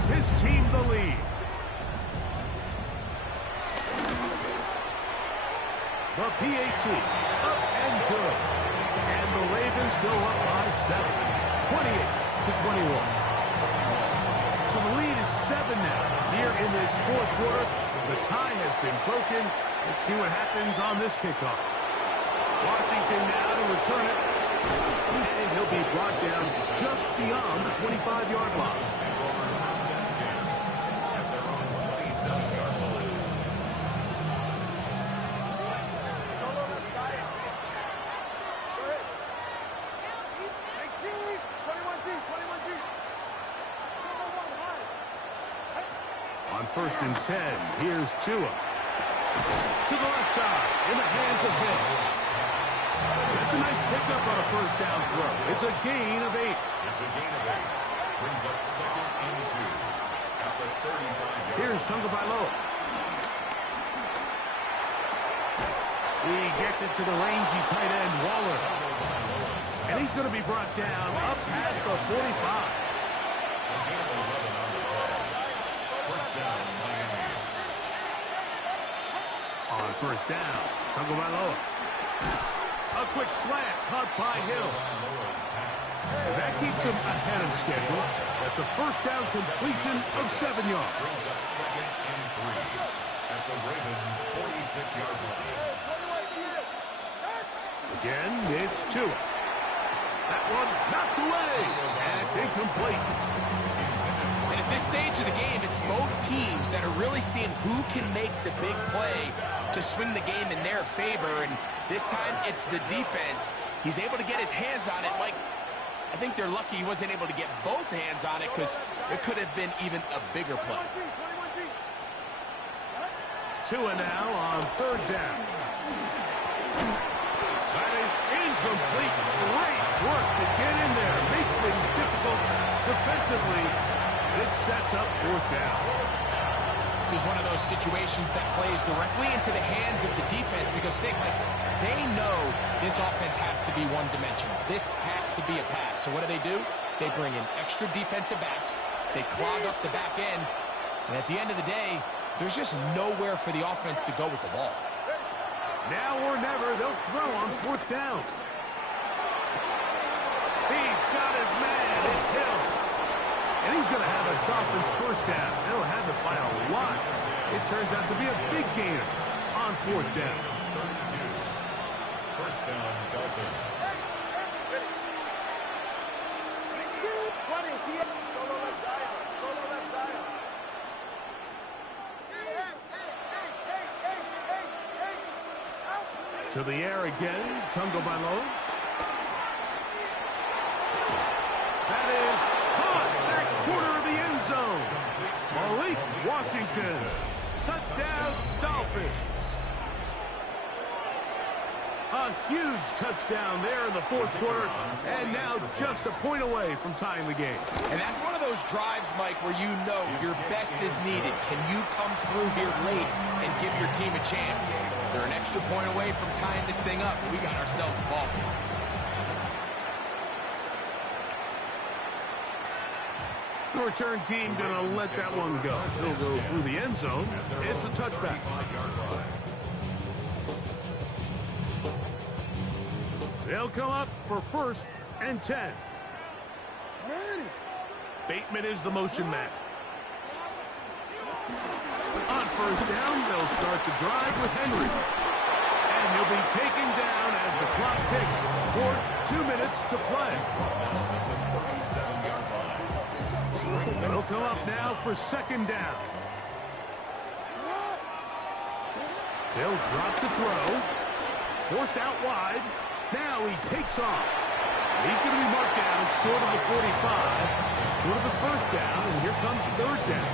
his team the lead. The PAT, up and good. And the Ravens go up by 7, 28-21. So the lead is 7 now. Here in this fourth quarter, the tie has been broken. Let's see what happens on this kickoff. Washington now to return it. And he'll be brought down just beyond the 25-yard line. At their own 27-yard line. On 1st and 10, here's Tua. To the left side, in the hands of Hill. That's a nice pickup on a first down throw. It's a gain of 8. It's a gain of 8. Brings up 2nd and 2. At the 35-yard. Here's Tagovailoa. He gets it to the rangy tight end, Waller. And he's going to be brought down up past the 45. First down, Miami. On first down, Tagovailoa. A quick slant caught by Hill. That keeps him ahead of schedule. That's a first down completion of 7 yards. Brings up 2nd and 3. At the Ravens' 46-yard line. Again, it's Tua. That one knocked away. And it's incomplete. And at this stage of the game, it's both teams that are really seeing who can make the big play to swing the game in their favor. And this time, it's the defense. He's able to get his hands on it. Like, I think they're lucky he wasn't able to get both hands on it because it could have been even a bigger play. Tua now on 3rd down. That is incomplete. Great work to get in there. Make things difficult defensively. It sets up 4th down. This is one of those situations that plays directly into the hands of the defense because they know this offense has to be one-dimensional. This has to be a pass. So what do? They bring in extra defensive backs. They clog up the back end. And at the end of the day, there's just nowhere for the offense to go with the ball. Now or never, they'll throw on 4th down. He's got his man. It's Hill. And he's going to have a Dolphins first down. They'll have it by a lot. It turns out to be a big gainer on 4th down. 32. First down, Dolphins. To the air again, Tagovailoa. That is caught back corner of the end zone. Malik Washington. Touchdown, Dolphins. A huge touchdown there in the 4th quarter, and now just a point away from tying the game. And that's one of those drives, Mike, where you know your best is needed. Can you come through here late and give your team a chance? They're an extra point away from tying this thing up. We got ourselves a ball. The return team going to let that one go. He'll go through the end zone. It's a touchback. They'll come up for 1st and 10. Bateman is the motion man. On 1st down, they'll start the drive with Henry. And he'll be taken down as the clock ticks towards 2 minutes to play. They'll come up now for 2nd down. They'll drop to throw. Forced out wide. Now he takes off. He's going to be marked down short of the 45, short of the 1st down, and here comes 3rd down.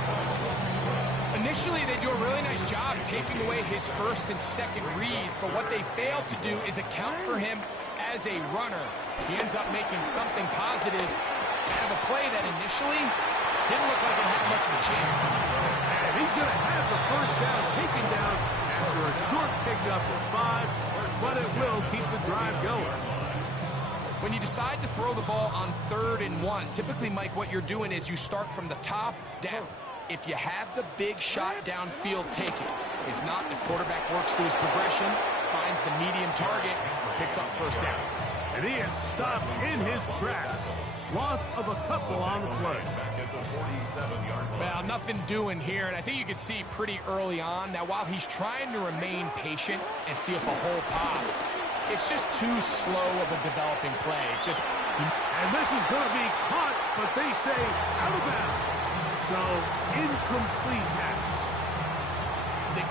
Initially, they do a really nice job taking away his 1st and 2nd read, but what they fail to do is account for him as a runner. He ends up making something positive out of a play that initially didn't look like it had much of a chance. And he's going to have the 1st down taken down after a short pickup of 5, but it will keep the drive going. When you decide to throw the ball on 3rd and 1, typically, Mike, what you're doing is you start from the top down. If you have the big shot downfield, take it. If not, the quarterback works through his progression, finds the medium target, picks up first down. And he is stopped in his tracks. Loss of a couple on the play. Well, nothing doing here, and I think you can see pretty early on. Now, while he's trying to remain patient and see if a hole pops, it's just too slow of a developing play. And this is going to be caught, but they say out of bounds. So, incomplete pass. The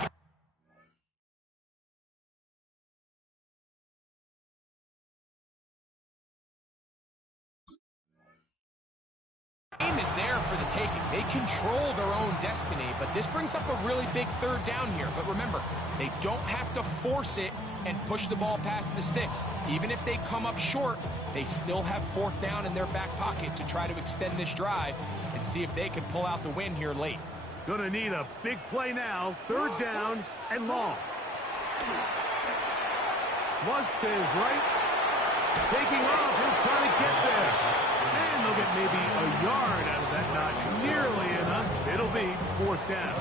game is there for the taking. They control their own destiny, but this brings up a really big 3rd down here. But remember, they don't have to force it and push the ball past the sticks. Even if they come up short, they still have 4th down in their back pocket to try to extend this drive and see if they can pull out the win here late. Gonna need a big play now. 3rd down and long. Flush to his right. Taking off. He'll try to get there. And they'll get maybe a yard out of that. Not nearly enough. It'll be 4th down.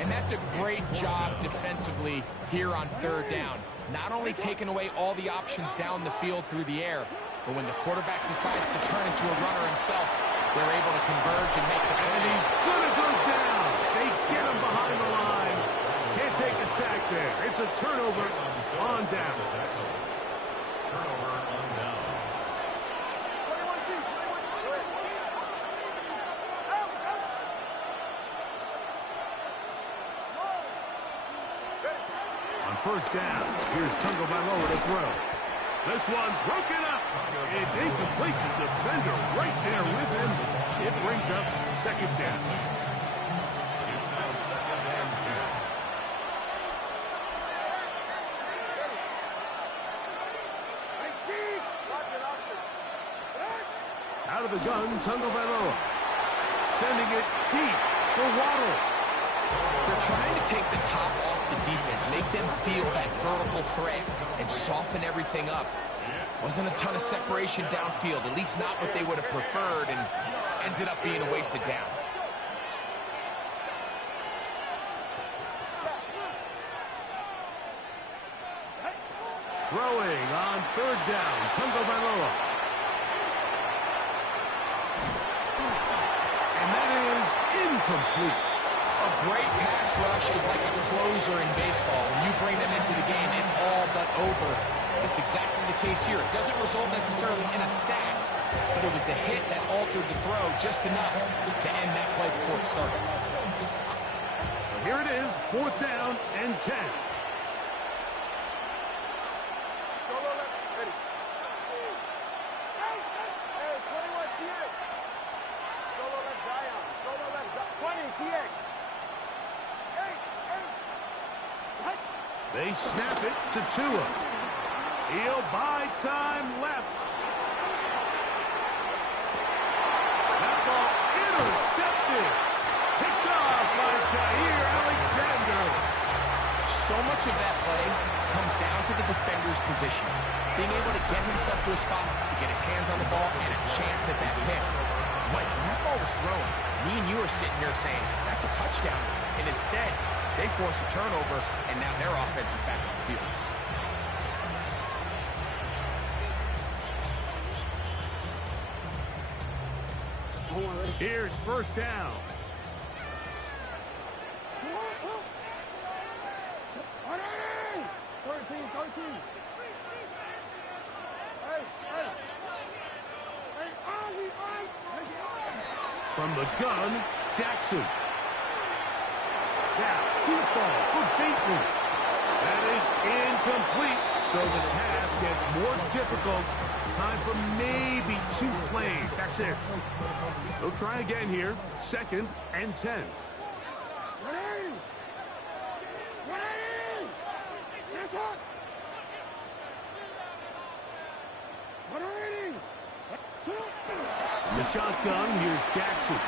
And that's a great job defensively here on 3rd down. Not only taking away all the options down the field through the air, but when the quarterback decides to turn into a runner himself, they're able to converge and make the play. And he's gonna go down. They get him behind the line. Can't take a sack there. It's a turnover on down. Turnover on down. 21G, 21. Go ahead. Out, out. On 1st down, here's Tungo Bailoa to throw. This one broken up. It's incomplete. The defender right there with him. It brings up 2nd down. It's now 2nd and 10. Out of the gun, Tungo Bailoa. Sending it deep for Waddle. They're trying to take the top off the defense, make them feel that vertical threat, and soften everything up. Wasn't a ton of separation downfield, at least not what they would have preferred, and ended up being a wasted down. Throwing on 3rd down, Tungo Bailoa. And that is incomplete. A great pass rush is like a closer in baseball. When you bring them into the game, it's all but over. It's exactly the case here. It doesn't result necessarily in a sack, but it was the hit that altered the throw just enough to end that play before it started. So here it is, 4th down and 10. Solo left, ready. Hey, 21 TX. Solo left Zion. Solo left Zion. 20 TX. Hey, hey. What? They snap it to Tua. He'll buy time left. That ball intercepted. Picked off by Jair Alexander. So much of that play comes down to the defender's position. Being able to get himself to a spot to get his hands on the ball and a chance at that pick. Mike, when that ball was thrown, me and you are sitting here saying, that's a touchdown. And instead, they force a turnover, and now their offense is back on the field. Here's 1st down. From the gun, Jackson. Now, deep ball for Bateman. That is incomplete, so the task gets more difficult. Time for maybe 2 plays. That's it. They'll try again here. 2nd and 10. In the shotgun, here's Jackson.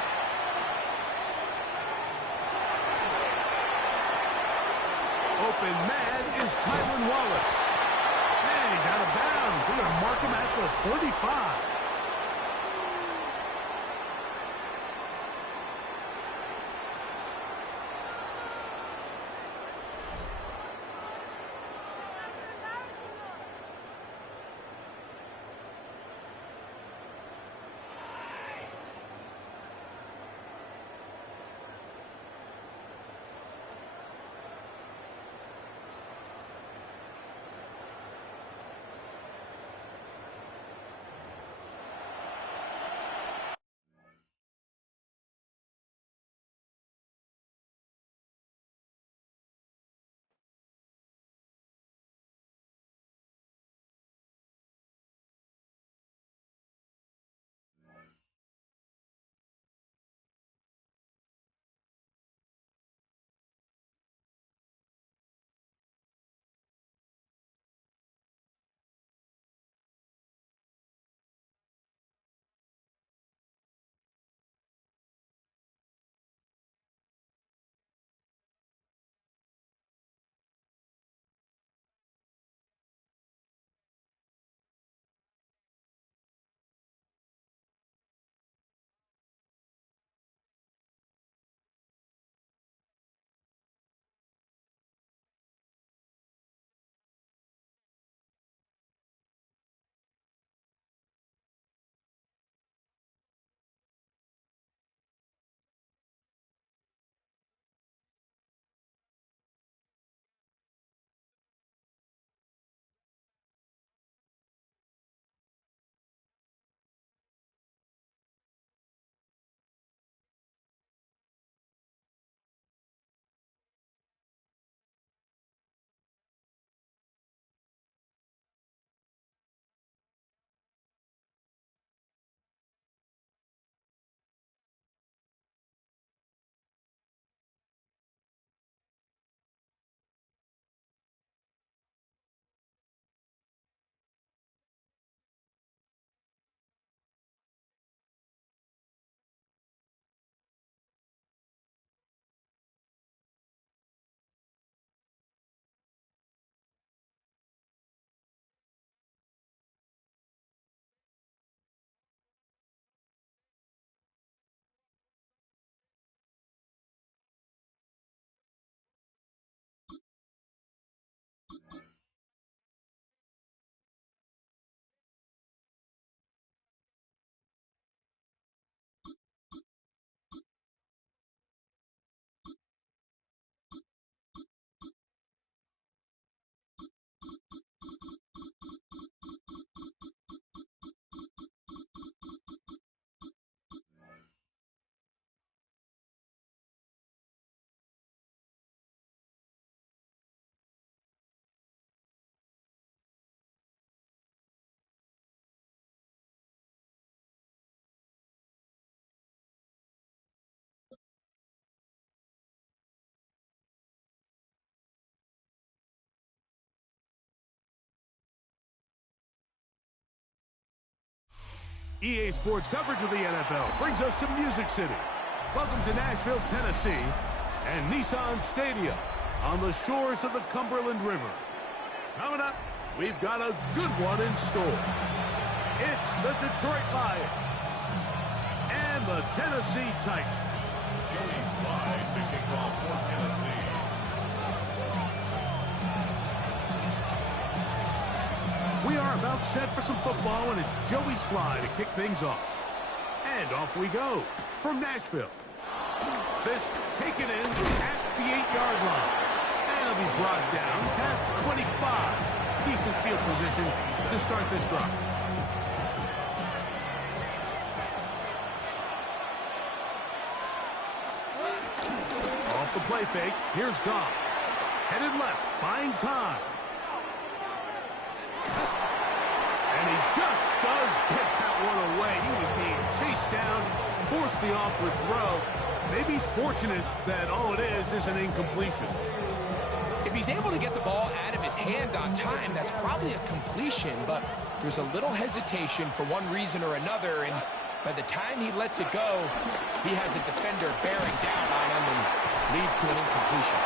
Open man is Tylan Wallace. And he's out of bounds. They're going to mark him at the 45. EA Sports coverage of the NFL brings us to Music City. Welcome to Nashville, Tennessee, and Nissan Stadium on the shores of the Cumberland River. Coming up, we've got a good one in store. It's the Detroit Lions and the Tennessee Titans. Joey Slide to kick off for Tennessee. We are about set for some football, and it's Joey Sly to kick things off. And off we go from Nashville. This taken in at the 8-yard line. And it'll be brought down past 25. Decent field position to start this drive. Off the play fake, here's Goff. Headed left, buying time. And he just does get that one away. He was being chased down, forced the awkward throw. Maybe he's fortunate that all it is an incompletion. If he's able to get the ball out of his hand on time, that's probably a completion, but there's a little hesitation for one reason or another, and by the time he lets it go, he has a defender bearing down on him and leads to an incompletion.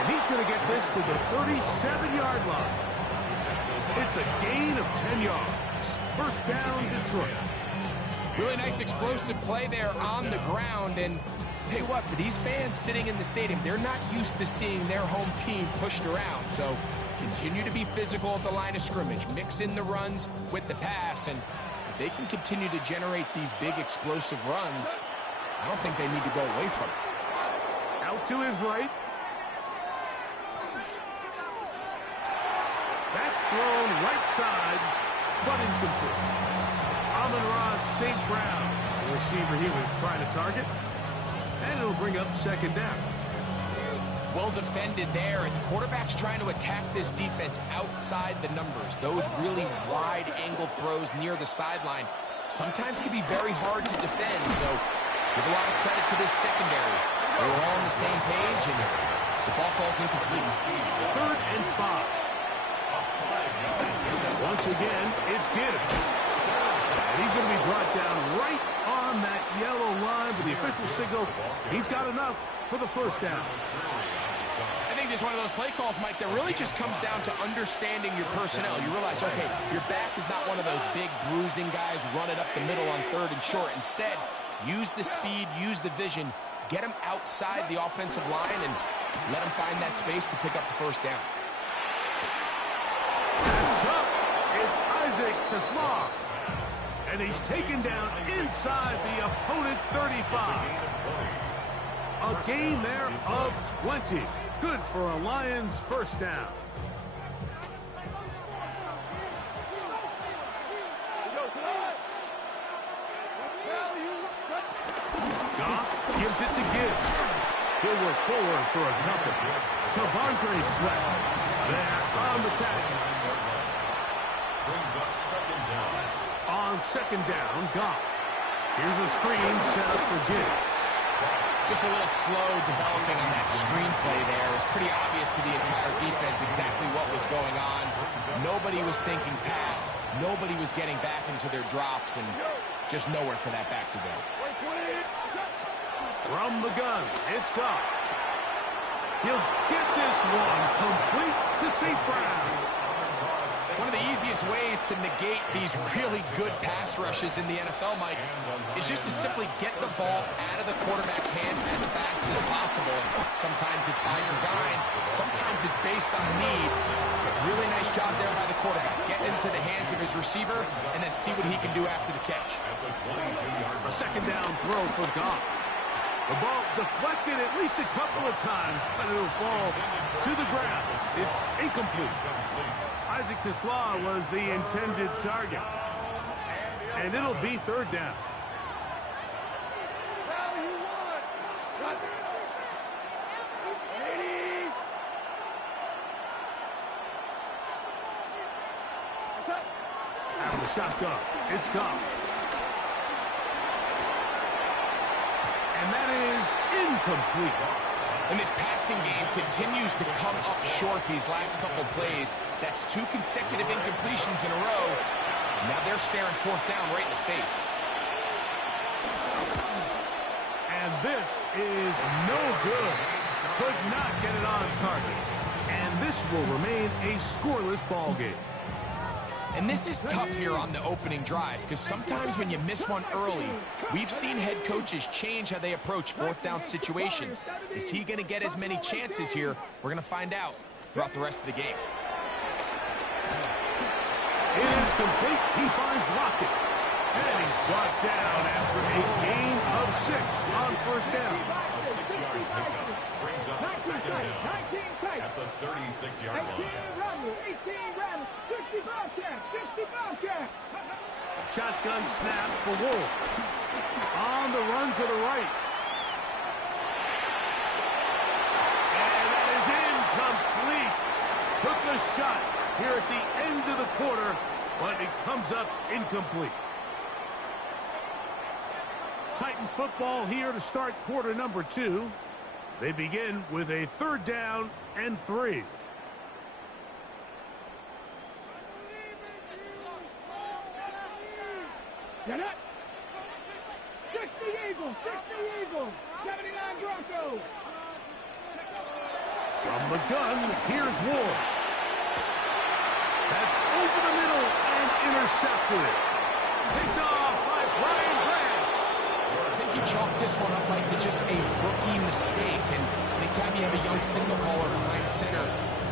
And he's going to get this to the 37-yard line. It's a gain of 10 yards. First down, Detroit. Really nice explosive play there on the ground. And tell you what, for these fans sitting in the stadium, they're not used to seeing their home team pushed around. So continue to be physical at the line of scrimmage. Mix in the runs with the pass. And if they can continue to generate these big explosive runs, I don't think they need to go away from it. Out to his right. That's thrown right side, but incomplete. Amon-Ra St. Brown, the receiver he was trying to target. And it'll bring up second down. Well defended there, and the quarterback's trying to attack this defense outside the numbers. Those really wide angle throws near the sideline sometimes can be very hard to defend, so give a lot of credit to this secondary. They were all on the same page, and the ball falls incomplete. 3rd and 5. Once again, it's Gibbs. And he's going to be brought down right on that yellow line with the official signal. He's got enough for the first down. I think it's one of those play calls, Mike, that really just comes down to understanding your personnel. You realize, okay, your back is not one of those big bruising guys, run it up the middle on 3rd and short. Instead, use the speed, use the vision, get him outside the offensive line, and let him find that space to pick up the first down. It's Isaac to Slaw. And he's taken down inside the opponent's 35. A gain there of 20. Good for a Lions first down. Goff gives it to Gibbs. He'll work forward for a couple. Tavondre Sweat there on the tag. Brings up second down. On second down, Goff. Here's a screen set up for Gibbs. Just a little slow developing on that screenplay there. It was pretty obvious to the entire defense exactly what was going on. Nobody was thinking pass. Nobody was getting back into their drops, and just nowhere for that back to go. From the gun, it's Goff. He'll get this one complete to St. Brown. One of the easiest ways to negate these really good pass rushes in the NFL, Mike, is just to simply get the ball out of the quarterback's hand as fast as possible. Sometimes it's by design, sometimes it's based on need. But really nice job there by the quarterback. Get into the hands of his receiver and then see what he can do after the catch. A second down throw for Goff. The ball deflected at least a couple of times, but it'll fall to the ground. It's incomplete. Isaac Tesla was the intended target. And it'll be 3rd down. Out of the shotgun, it's Goff. And that is incomplete. And this passing game continues to come up short these last couple plays. That's 2 consecutive incompletions in a row. Now they're staring 4th down right in the face. And this is no good. Could not get it on target. And this will remain a scoreless ball game. And this is tough here on the opening drive, because sometimes when you miss one early, we've seen head coaches change how they approach 4th down situations. Is he going to get as many chances here? We're going to find out throughout the rest of the game. It is complete. He finds Lockett. And he's brought down after a gain of 6 on first down. A 6-yard pickup brings up second down at the 36-yard line. Shotgun snap for Wolf. On the run to the right. And that is incomplete. Took a shot here at the end of the quarter, but it comes up incomplete. Titans football here to start quarter number 2. They begin with a 3rd down and 3. Get up! 60 Eagles! 60 Eagles! 79 Broncos! From the gun, here's Ward. That's over the middle and intercepted. Picked off by Brian Branch. I think you chalk this one up like to just a rookie mistake. And anytime you have a young signal caller behind center,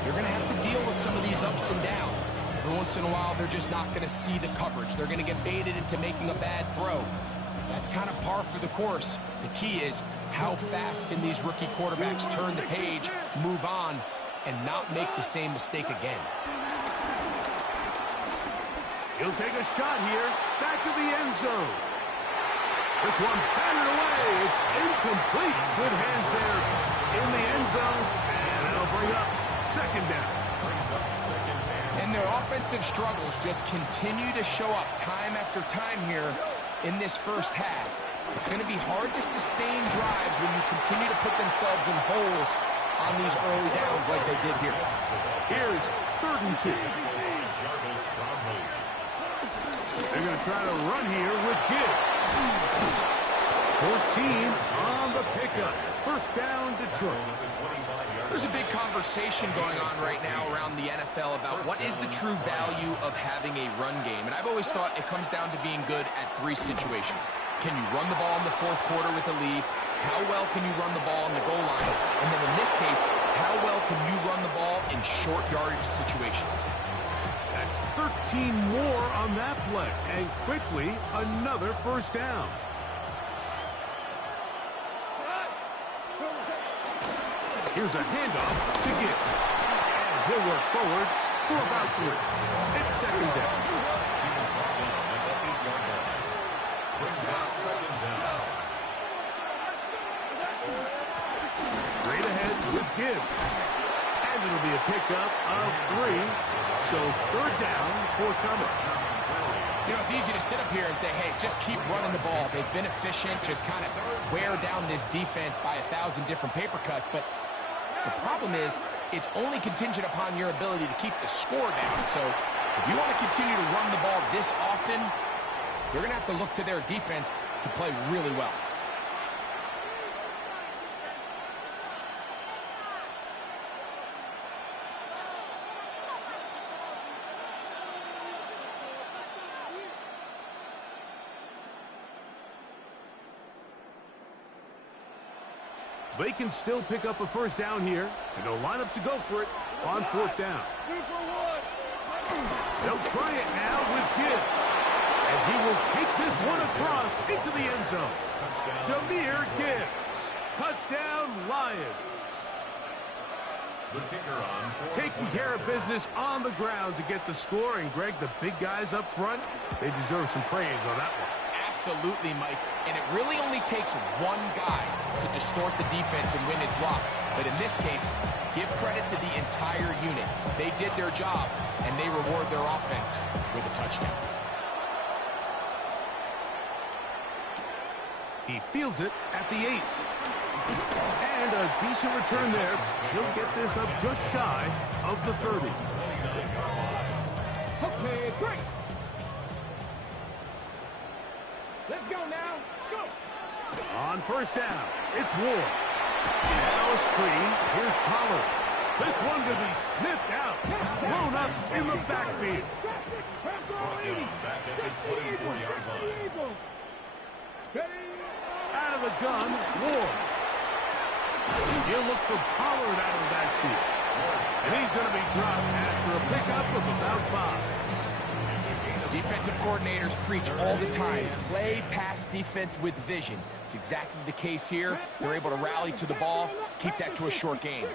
you're going to have to deal with some of these ups and downs. Every once in a while, they're just not going to see the coverage. They're going to get baited into making a bad throw. That's kind of par for the course. The key is how fast can these rookie quarterbacks turn the page, move on, and not make the same mistake again. He'll take a shot here. Back to the end zone. This one batted away. It's incomplete. Good hands there in the end zone. And that'll bring up second down. And their offensive struggles just continue to show up time after time here in this first half. It's going to be hard to sustain drives when you continue to put themselves in holes on these early downs like they did here. Here's 3rd and 2. They're going to try to run here with Gibbs. 14 on the pickup. First down, Detroit. There's a big conversation going on right now around the NFL about what is the true value of having a run game. And I've always thought it comes down to being good at 3 situations. Can you run the ball in the 4th quarter with a lead? How well can you run the ball on the goal line? And then in this case, how well can you run the ball in short yardage situations? That's 13 more on that play. And quickly, another first down. Here's a handoff to Gibbs. And he'll work forward for about 3. It's second down. Brings up second down. Straight ahead with Gibbs. And it'll be a pickup of 3. So 3rd down, forthcoming. You know, it's easy to sit up here and say, hey, just keep running the ball. They've been efficient, just kind of wear down this defense by 1,000 different paper cuts. But the problem is, it's only contingent upon your ability to keep the score down. So if you want to continue to run the ball this often, you're going to have to look to their defense to play really well. They can still pick up a first down here, and they'll line up to go for it on 4th down. They'll try it now with Gibbs. And he will take this one across into the end zone. Jahmyr Gibbs. Touchdown, Lions. The kicker on. Taking care of business on the ground to get the score. And, Greg, the big guys up front, they deserve some praise on that one. Absolutely, Mike. And it really only takes one guy to distort the defense and win his block. But in this case, give credit to the entire unit. They did their job, and they reward their offense with a touchdown. He fields it at the 8. And a decent return there. He'll get this up just shy of the 30. Okay, great. Let's go now. Let's go. On first down, it's Ward. Now a screen. Here's Pollard. This one could be sniffed out. Thrown up in the backfield. Brought down back at the 24-yard line. Out of the gun, Ward. He'll look for Pollard out of the backfield. And he's going to be dropped after a pickup of about 5. Defensive coordinators preach all the time, play pass defense with vision. It's exactly the case here. They're able to rally to the ball, keep that to a short game.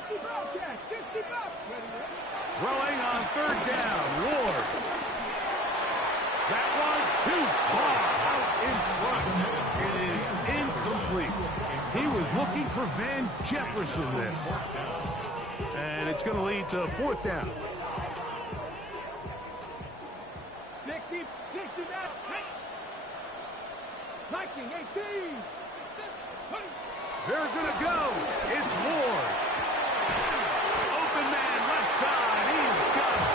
Throwing on 3rd down, Ward. That one too far out in front. It is incomplete. He was looking for Van Jefferson there. And it's going to lead to 4th down. 60, 60 back. 19, 18. They're going to go. It's Ward. Open man, left side. He's got it.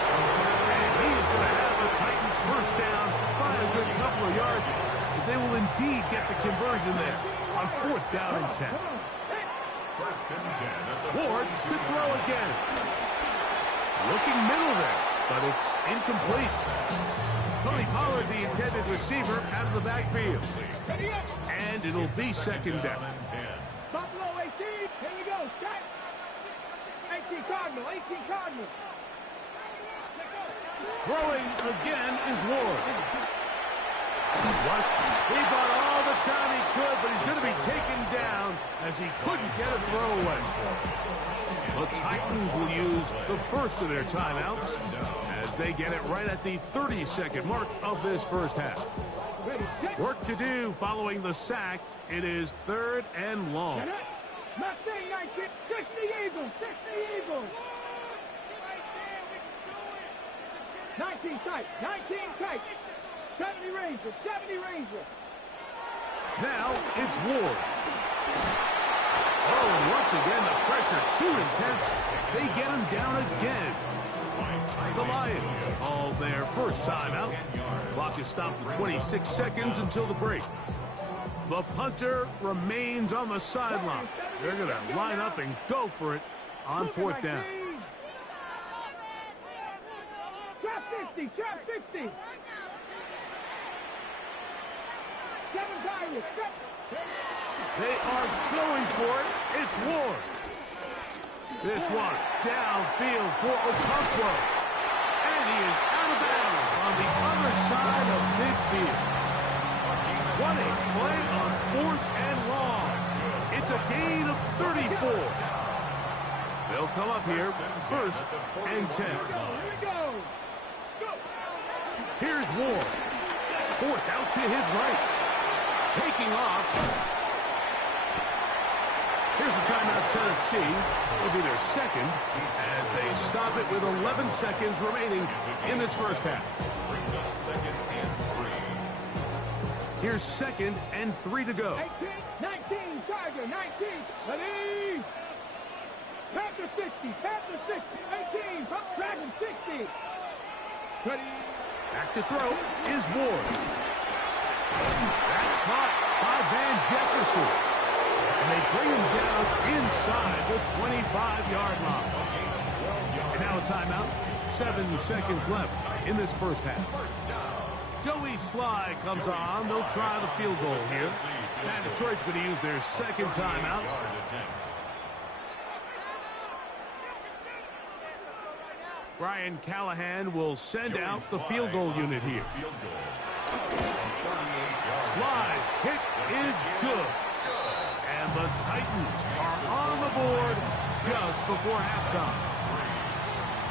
And he's going to have the Titans first down by a good couple of yards, as they will indeed get the conversion there on 4th down and 10. First and 10 at the Ward to throw again. Looking middle there. but it's incomplete. Tony Pollard, the intended receiver, out of the backfield. And it'll be second down. Buffalo 18. Here we go. Set. 18 Cardinal. 18 Cardinal. Throwing again is Ward. Rushed. He got all the time he could, but he's going to be taken down as he couldn't get a throw away. The Titans will use the first of their timeouts as they get it right at the 30-second mark of this first half. Work to do following the sack. It is 3rd and long. Mustang 19. 60 Eagles. 60 Eagles. 19 tight. 19 tight. 70 Rangers. 70 Rangers. Now it's Ward. Oh, and once again, the pressure too intense. They get him down again. The Lions call their first timeout. Clock is stopped with 26 seconds until the break. The punter remains on the sideline. They're going to line up and go for it on 4th down. Trap 50. Trap 50. 7 Tigers. They are going for it. It's Ward. This one downfield for Okonkwo. And he is out of bounds on the other side of midfield. What a play on 4th and long. It's a gain of 34. They'll come up here 1st and 10. Here's Ward. Forced out to his right. Taking off. Here's a timeout, Tennessee. Will be their second as they stop it with 11 seconds remaining in this first half. Brings up 2nd and 3. Here's 2nd and 3 to go. 18, 19, Tiger, 19, ready. Panther 60, Panther 60, 18, Dragon 60. Ready. Back to throw is Ward. That's caught by Van Jefferson. And they bring him down inside the 25-yard line. And now a timeout. 7 seconds left in this first half. Joey Sly comes on. They'll try the field goal here. And Detroit's going to use their second timeout. Brian Callahan will send out the field goal unit here. Sly's kick is good. And the Titans are on the board just before halftime.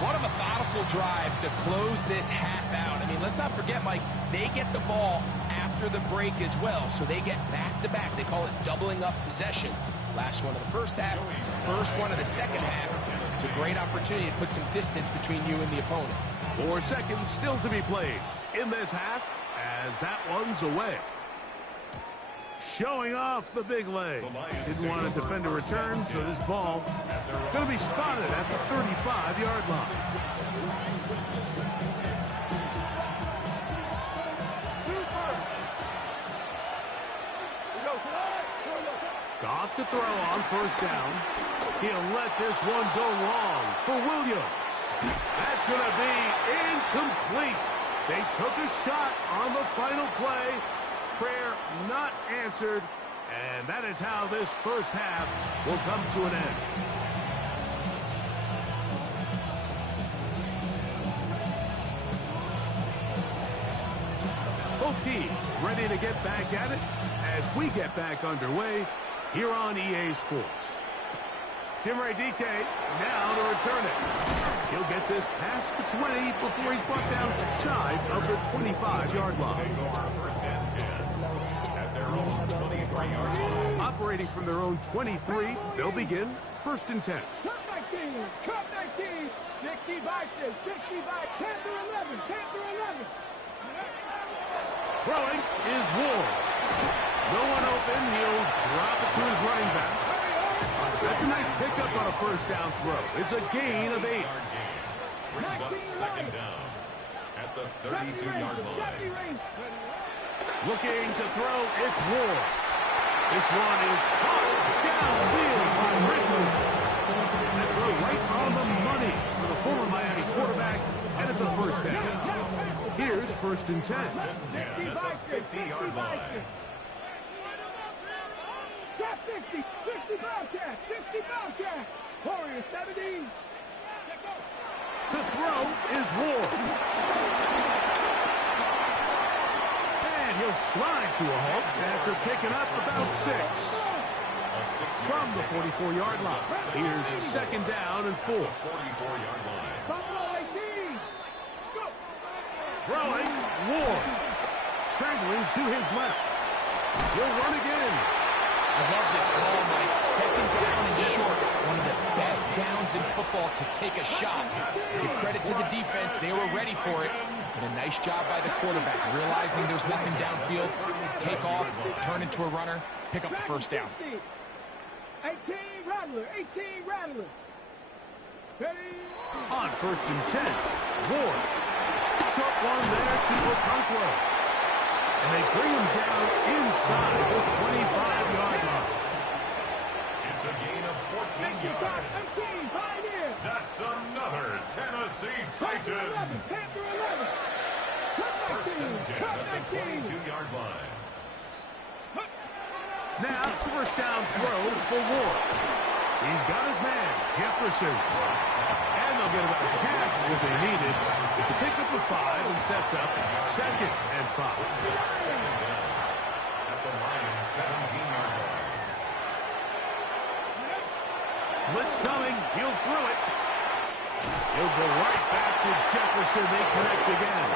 What a methodical drive to close this half out. I mean, let's not forget, Mike, they get the ball after the break as well, so they get back-to-back. They call it doubling up possessions. Last one of the first half, first one of the second half. It's a great opportunity to put some distance between you and the opponent. 4 seconds still to be played in this half as that one's away. Showing off the big leg. Didn't want to defend a return, so this ball going to be spotted at the 35-yard line. Goff to throw on 1st down. He'll let this one go long for Williams. That's going to be incomplete. They took a shot on the final play. Prayer not answered, and that is how this first half will come to an end. Both teams ready to get back at it as we get back underway here on EA Sports. Jim Ray DK now to return it. He'll get this past the 20 before he's brought down shy of the 25-yard line. Operating from their own 23, they'll begin 1st and 10. Cup 19, Cup 19, 60 by 6, 60 by Panther 11, Panther 11. Throwing is Ward. No one open, he'll drop it to his running back. That's a nice pickup on a 1st down throw. It's a gain of 8. Brings up 2nd down at the 32-yard line. Looking to throw, it's Ward. This one is caught downfield by Ridley. That throw right on the money for the former Miami quarterback, and it's a first and 10. 10 at the 50-yard line. Cat 60, 60 Bobcat, 60 Bobcat. Warrior 70. To throw is Ward. And he'll slide to a halt after picking up about 6. From the 44-yard line. Here's second down and 4. 44-yard line. Throwing, Ward. Scrambling to his left. He'll run again. I love this call, Mike. Second down and short. One of the best downs in football to take a shot. Give credit to the defense. They were ready for it. And a nice job by the quarterback. Realizing there's nothing downfield. Take off, turn into a runner, pick up the first down. 18 Rattler, 18 Rattler. Ready? On first and 10, Ward. Short one there to Okonkwo. And they bring him down inside the 25-yard line. It's a gain of 14 yards. 18, Pioneer. That's another Tennessee Titan. 11, Panther 11. First and 10 at the 22-yard line. Now, first down throw for Ward. He's got his man, Jefferson. And they'll get about half what they needed. It's a pickup of 5 and sets up second and 5. Second down at the Lions' 17-yard line. Blitz coming. He'll throw it. He'll go right back to Jefferson. They connect again.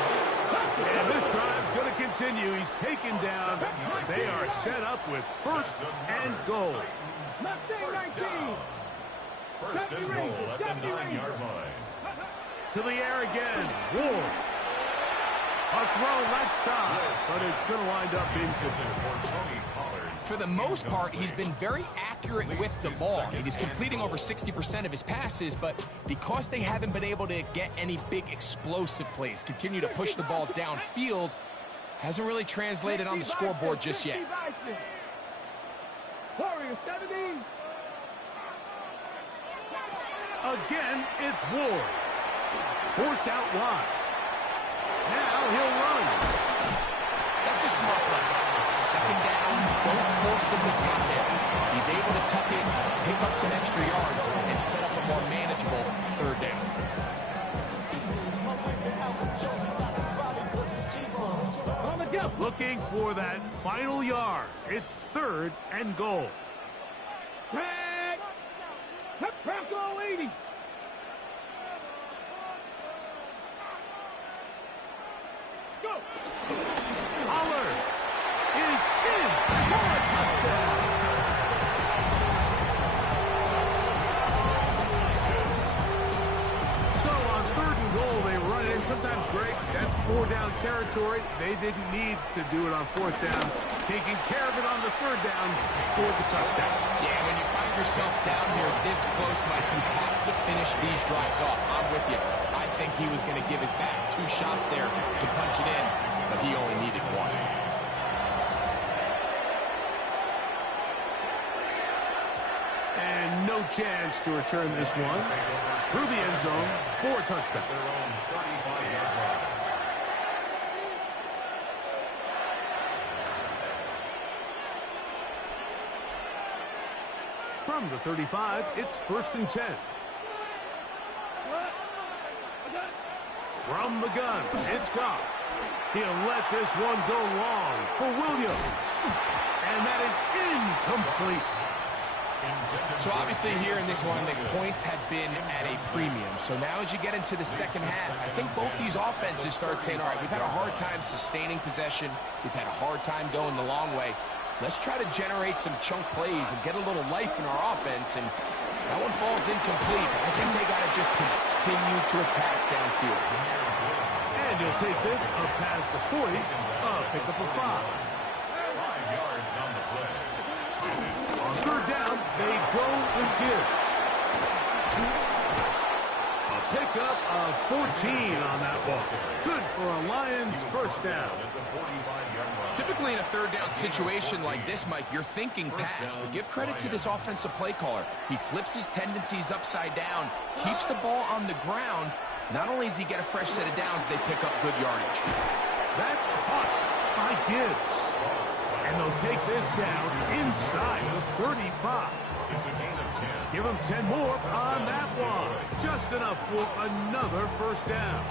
And this drive's going to continue. He's taken down. They are set up with first and goal. First down. First and goal at the 9-yard line. To the air again. Ward. A throw left side, but it's going to wind up incomplete. For the most part, he's been very accurate with the ball. I mean, he's completing over 60% of his passes, but because they haven't been able to get any big explosive plays, continue to push the ball downfield, hasn't really translated on the scoreboard just yet. Warrior 70. Again, it's Ward. Forced out wide. Now he'll run. That's a smart play. Second down, don't force him that's not there. He's able to tuck in, pick up some extra yards, and set up a more manageable third down. Looking for that final yard. It's third and goal. Crack. Crack all 80. Go. Pollard is in for a touchdown. So on third and goal, they run it in. Sometimes, Greg, that's 4-down territory. They didn't need to do it on fourth down. Taking care of it on the third down for the touchdown. Yeah, when you find yourself down here this close, Mike, you have to finish these drives off. I'm with you. I think he was going to give his back 2 shots there to punch it in, but he only needed 1. And no chance to return this one through the end zone for a touchdown. Their own 35-yard line. From the 35, it's first and 10. From the gun, it's Goff. He'll let this one go long for Williams. And that is incomplete. So obviously here in this one, the points have been at a premium. So now as you get into the second half, I think both these offenses start saying, all right, we've had a hard time sustaining possession. We've had a hard time going the long way. Let's try to generate some chunk plays and get a little life in our offense. And that one falls incomplete. I think they got to just continue to attack downfield. And he'll take this up past the 40, pick up a 5. 5 yards on the play. On third down, they go with Gibbs. A pickup of 14 on that ball. Good for a Lions first down. Typically in a third down situation like this, Mike, you're thinking pass, but give credit to this offensive play caller. He flips his tendencies upside down, keeps the ball on the ground. Not only does he get a fresh set of downs, they pick up good yardage. That's caught by Gibbs. And they'll take this down inside the 35. It's a gain of 10. Give them 10 more on that one. Just enough for another first down.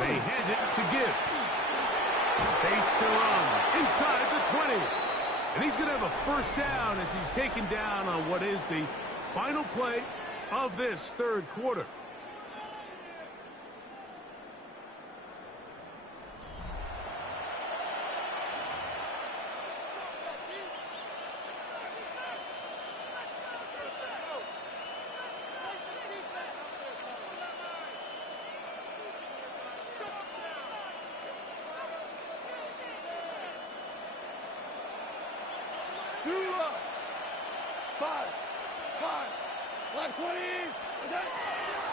They hand it to Gibbs. Face to run inside the 20. And he's going to have a first down as he's taken down on what is the final play of this third quarter.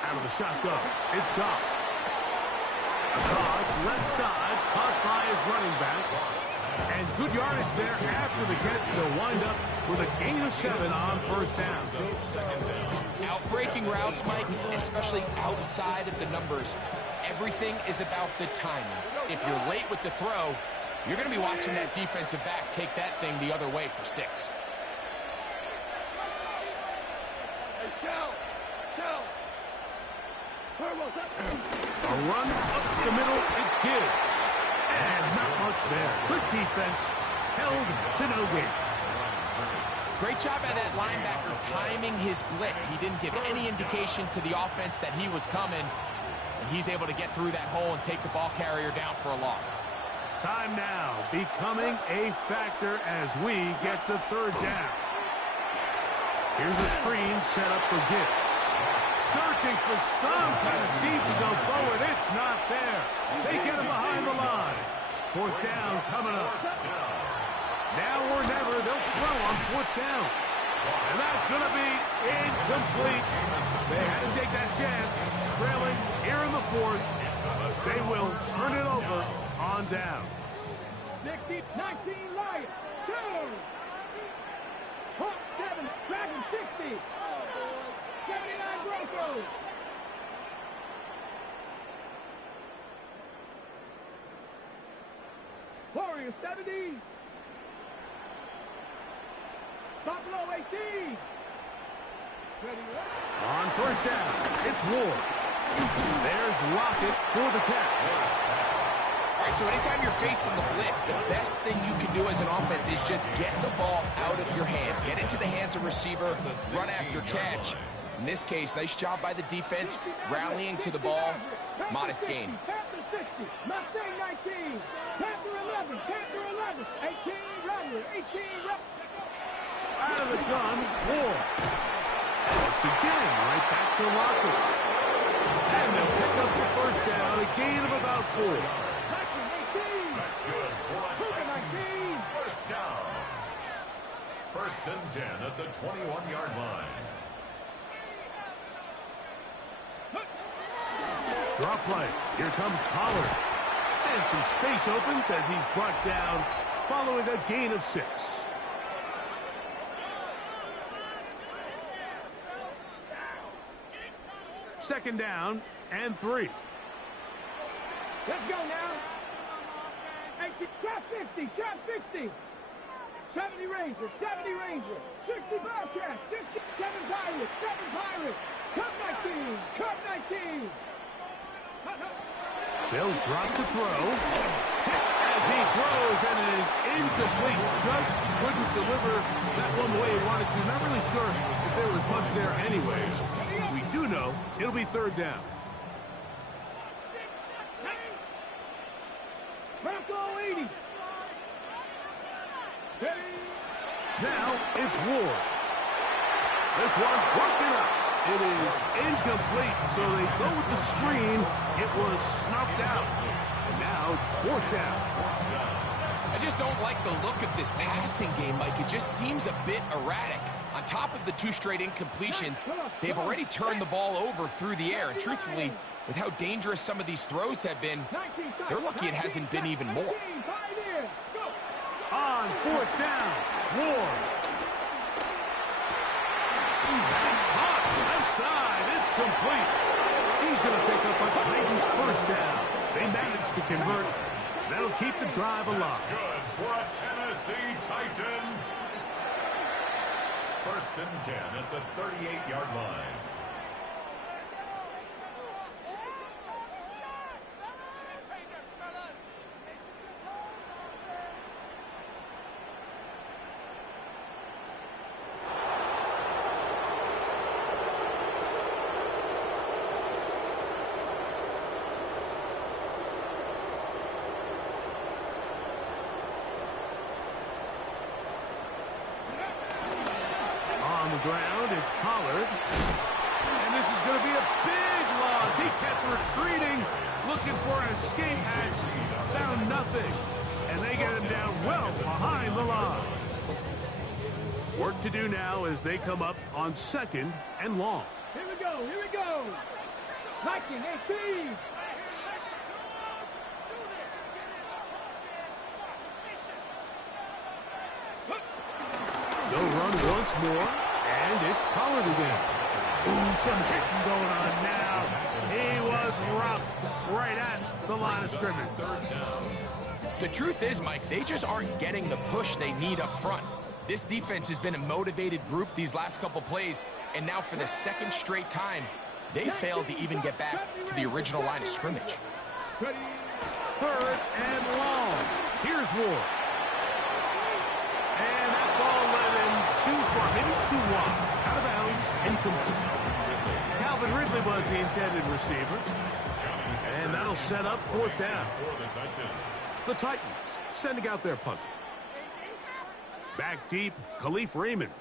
Out of the shotgun, it's Goff. Across left side, caught by his running back. And good yardage there after the catch. They'll wind up with a gain of 7 on first down. Outbreaking routes, Mike, especially outside of the numbers. Everything is about the timing. If you're late with the throw, you're going to be watching that defensive back take that thing the other way for 6. A run up the middle, it's Gibbs. And not much there. Good defense, held to no gain. Great job by that linebacker timing his blitz. He didn't give any indication to the offense that he was coming. And he's able to get through that hole and take the ball carrier down for a loss. Time now becoming a factor as we get to third down. Here's a screen set up for Gibbs. Searching for some kind of seed to go forward. It's not there. They get him behind the line. Fourth down coming up. Now or never, they'll throw on fourth down. And that's going to be incomplete. They had to take that chance. Trailing here in the fourth. They will turn it over on down. 19 Lions, 2. Hawk 7, Dragon 60. 79 Broncos. Warriors 70. Buffalo 18. On first down, it's Ward. There's Lockett for the catch. All right, so anytime you're facing the blitz, the best thing you can do as an offense is just get the ball out of your hand. Get into the hands of receiver, run after catch. In this case, nice job by the defense, rallying to the ball. Modest gain. Panther 60, Mustang 19, Panther 11, Panther 11, 18, Rattler, 18, Out of the gun, Ward. Once again, right back to Lockett. And they'll pick up the first down, a gain of about 4. That's good for a Titans first down. First and 10 at the 21-yard line. Drop play. Here comes Pollard. And some space opens as he's brought down following a gain of 6. Second down and 3. Let's go now. 18, trap 50, trap 60. 70 Ranger, 70 Ranger. 60 Bobcat, 67 Pirates, 7 Pirates. Cup 19, Cup 19. They'll drop to throw. Hit as he throws, and it is incomplete. Just couldn't deliver that one the way he wanted to. Not really sure if there was much there anyways. We do know it'll be third down. Bronco 80. Now it's Ward. This one broken up. It is incomplete, so they go with the screen. It was snuffed out. And now it's fourth down. I just don't like the look of this passing game, Mike. It just seems a bit erratic. On top of the 2 straight incompletions, they've already turned the ball over through the air. And truthfully, with how dangerous some of these throws have been, they're lucky it hasn't been even more. On fourth down, Ward. complete. He's going to pick up a Titans first down. They managed to convert. That'll keep the drive alive. Good for a Tennessee Titan. First and 10 at the 38-yard line. On the ground, it's Pollard. And this is going to be a big loss. He kept retreating, looking for an escape hatch. Found nothing. And they get him down well behind the line. Work to do now as they come up on 2nd and long. Here we go, here we go. Viking 18. They'll run once more, and it's Pollard again. Ooh, some hitting going on now. He was rough right at the line of scrimmage. The truth is, Mike, they just aren't getting the push they need up front. This defense has been a motivated group these last couple plays, and now for the second straight time, they failed to even get back to the original line of scrimmage. 3rd and long. Here's Ward. And that ball led him too far, maybe too wide. Out of bounds, incomplete. Calvin Ridley was the intended receiver. And that'll set up 4th down. The Titans sending out their punter. Back deep, Khalif Raymond.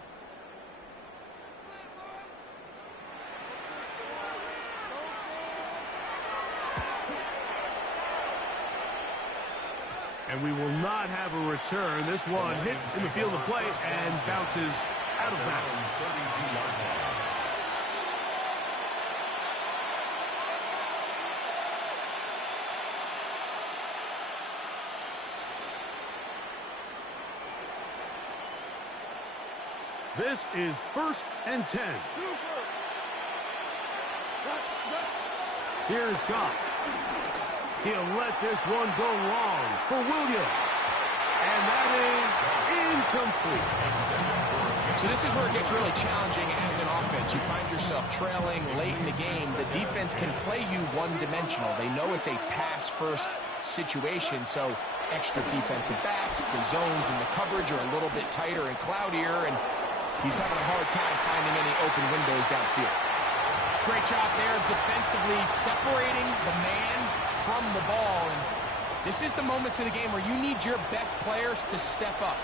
And we will not have a return. This one hit in the field of play and bounces out of bounds. This is 1st and 10. Here's Goff. He'll let this one go long for Williams. And that is incomplete. So this is where it gets really challenging as an offense. You find yourself trailing late in the game. The defense can play you one-dimensional. They know it's a pass-first situation, so extra defensive backs, the zones and the coverage are a little bit tighter and cloudier, and he's having a hard time finding any open windows downfield. Great job there defensively separating the man from the ball. And this is the moments of the game where you need your best players to step up.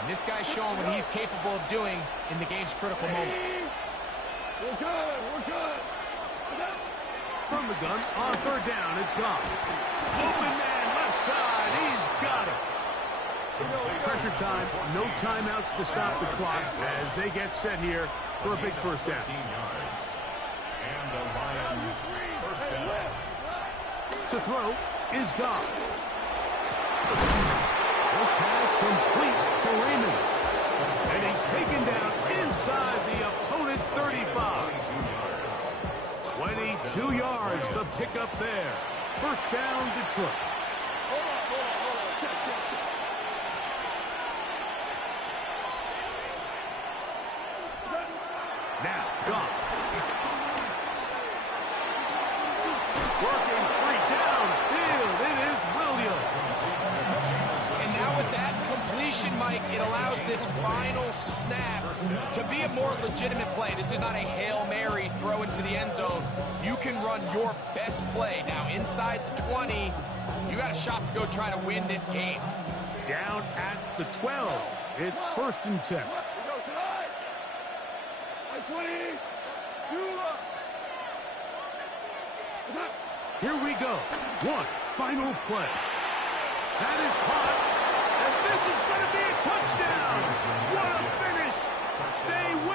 And this guy's showing what he's capable of doing in the game's critical moment. We're good, we're good. From the gun, on 3rd down, it's gone. Open man, left side, he's got it. Pressure time, no timeouts to stop the clock as they get set here for a big first down. And the Lions first down. To throw is Goff. This pass complete to Raymond. And he's taken down inside the opponent's 35. 22 yards, the pickup there. First down, Detroit. Now, Goff. Working free downfield. It is Williams. And now with that completion, Mike, it allows this final snap to be a more legitimate play. This is not a Hail Mary throw into the end zone. You can run your best play. Now inside the 20, you got a shot to go try to win this game. Down at the 12. It's 1st and 10. Here we go. One final play. That is caught. And this is going to be a touchdown. What a finish. They win.